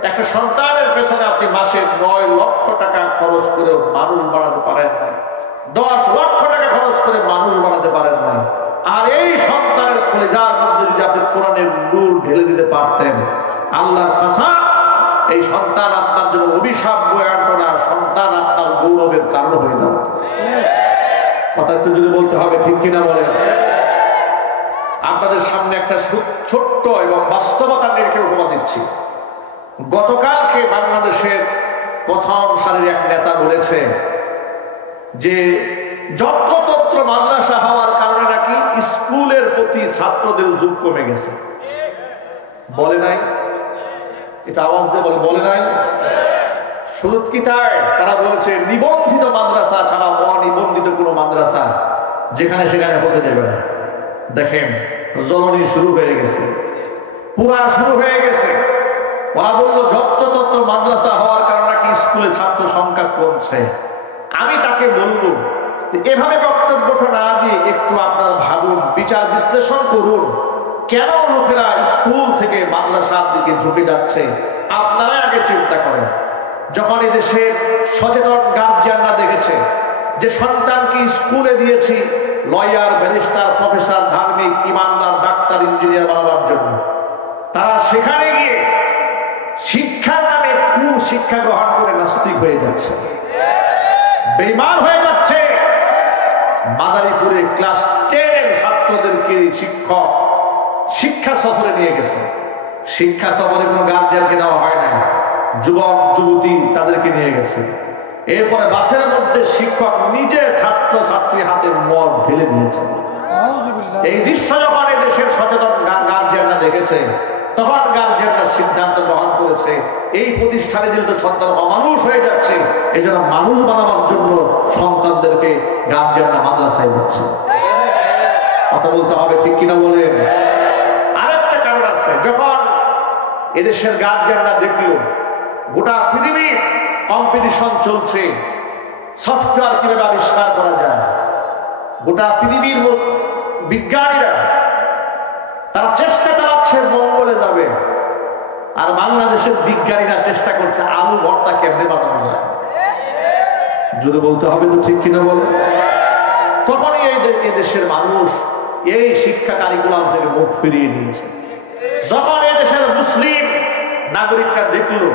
একটা সন্তানের পেছনে আপনি মাসে 9 লক্ষ টাকা খরচ করেও মানুষ বানাতে পারেন না, 10 লক্ষ টাকা খরচ করে মানুষ বানাতে পারেন না। আর এই সন্তানের কলিজার মধ্যে যদি আপনি কোরআনের নূর ঢেলে দিতে পারতেন, আল্লাহর কসম, এই সন্তান আপনার জন্য অভিশাপ বয়ে আনতো না, সন্তান আপনার গৌরবের কারণ হয়ে যাবে। কথা একটু যদি বলতে হবে, ঠিক কিনা বলেন? আপনাদের সামনে একটা ছোট্ট এবং বাস্তবতা নিয়ে উপমা দিচ্ছি। গতকালকে বাংলাদেশের প্রথম সারির এক নেতা বলেছে যে যত্রতত্র মাদ্রাসা হওয়ার কারণে নাকি স্কুলের প্রতি ছাত্রদের ঝোঁক কমে গেছে। বলে নাই? এটা আওয়াজ দিয়ে বলে নাই? শুধু কি তাই, তারা বলেছে নিবন্ধিত মাদ্রাসা ছাড়া অনিবন্ধিত কোনো মাদ্রাসা যেখানে সেখানে হতে দেবে না। দেখেন, জ্বলনি শুরু হয়ে গেছে, পুরা শুরু হয়ে গেছে। ওরা বললো যত্রতত্র মাদ্রাসা হওয়ার কারণে নাকি স্কুলে ছাত্র সংখ্যা কমছে। আমি তাকে বলবো এভাবে বক্তব্যটা না দিয়ে একটু আপনার ভাবুন, বিচার বিশ্লেষণ করুন, কেন লোকেরা স্কুল থেকে মাদ্রাসার দিকে ঝুঁকে যাচ্ছে। আপনারা আগে চিন্তা করেন, যখন এদেশের সচেতন গার্জিয়ানরা দেখেছে যে সন্তানকে স্কুলে দিয়েছি লয়ার, ব্যারিস্টার, প্রফেসর, ধার্মিক, ইমানদার, ডাক্তার, ইঞ্জিনিয়ার বানাবার জন্য, তারা সেখানে গিয়ে শিক্ষার নামে কুশিক্ষা গ্রহণ করে নাস্তিক হয়ে যাচ্ছে, বেঈমান হয়ে যাচ্ছে। মাদারীপুরে ক্লাস 10 ছাত্রদেরকে শিক্ষক শিক্ষা সফরে নিয়ে গেছে। শিক্ষা সফরে কোনো গার্জিয়ানকে নেওয়া হয় না, যুবক যুবতী তাদেরকে নিয়ে গেছে। এরপরে বাসের মধ্যে শিক্ষক নিজে ছাত্র ছাত্রী হাতে মদ ঢেলে দিয়েছে। এই দৃশ্য যখন দেশের সচেতন গার্জিয়ানরা দেখেছে, তখন গার্জিয়ানরা সিদ্ধান্ত গ্রহণ করেছে এই প্রতিষ্ঠানে দিলে তো সন্তান অমানুষ হয়ে যাচ্ছে, এই জন্য মানুষ বানাবার জন্য সন্তানদেরকে গার্জিয়ানরা মাদ্রাসায় দিচ্ছে। কথা বলতে হবে, ঠিক কিনা বলেন? আরেকটা কারণ আছে, যখন এদেশের গার্জিয়ানরা দেখলো গোটা পৃথিবীর কম্পিটিশন চলছে সফটওয়্যার কিভাবে আবিষ্কার করা যায়, গোটা পৃথিবীর বিজ্ঞানীরা তারা চেষ্টা চালাচ্ছে মঙ্গলে যাবে, আর বাংলাদেশের বিজ্ঞানীরা চেষ্টা করছে আলু ভর্তা কেমনে বানানো যায়। যদি বলতে হবে তো ঠিক কিনা বলে? তখনই এই দেশের মানুষ এই শিক্ষা কারিকুলাম থেকে মুখ ফিরিয়ে নিয়েছে। যখন এদেশের মুসলিম নাগরিকরা দেখলো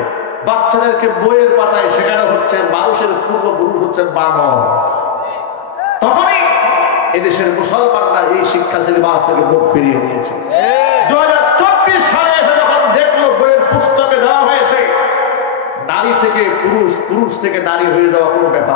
বাচ্চাদেরকে বইয়ের পাতায় শেখানো হচ্ছে মানুষের পূর্বপুরুষ হচ্ছে বানর, তখনই এদেশের মুসলমানরা এই শিক্ষা সিলেবাস থেকে মুখ ফিরিয়ে নিয়েছে। 2024 সালে এসে যখন দেখলো বইয়ের পুস্তকে দেওয়া হয়েছে নারী থেকে পুরুষ, পুরুষ থেকে নারী হয়ে যাওয়া কোনো ব্যাপার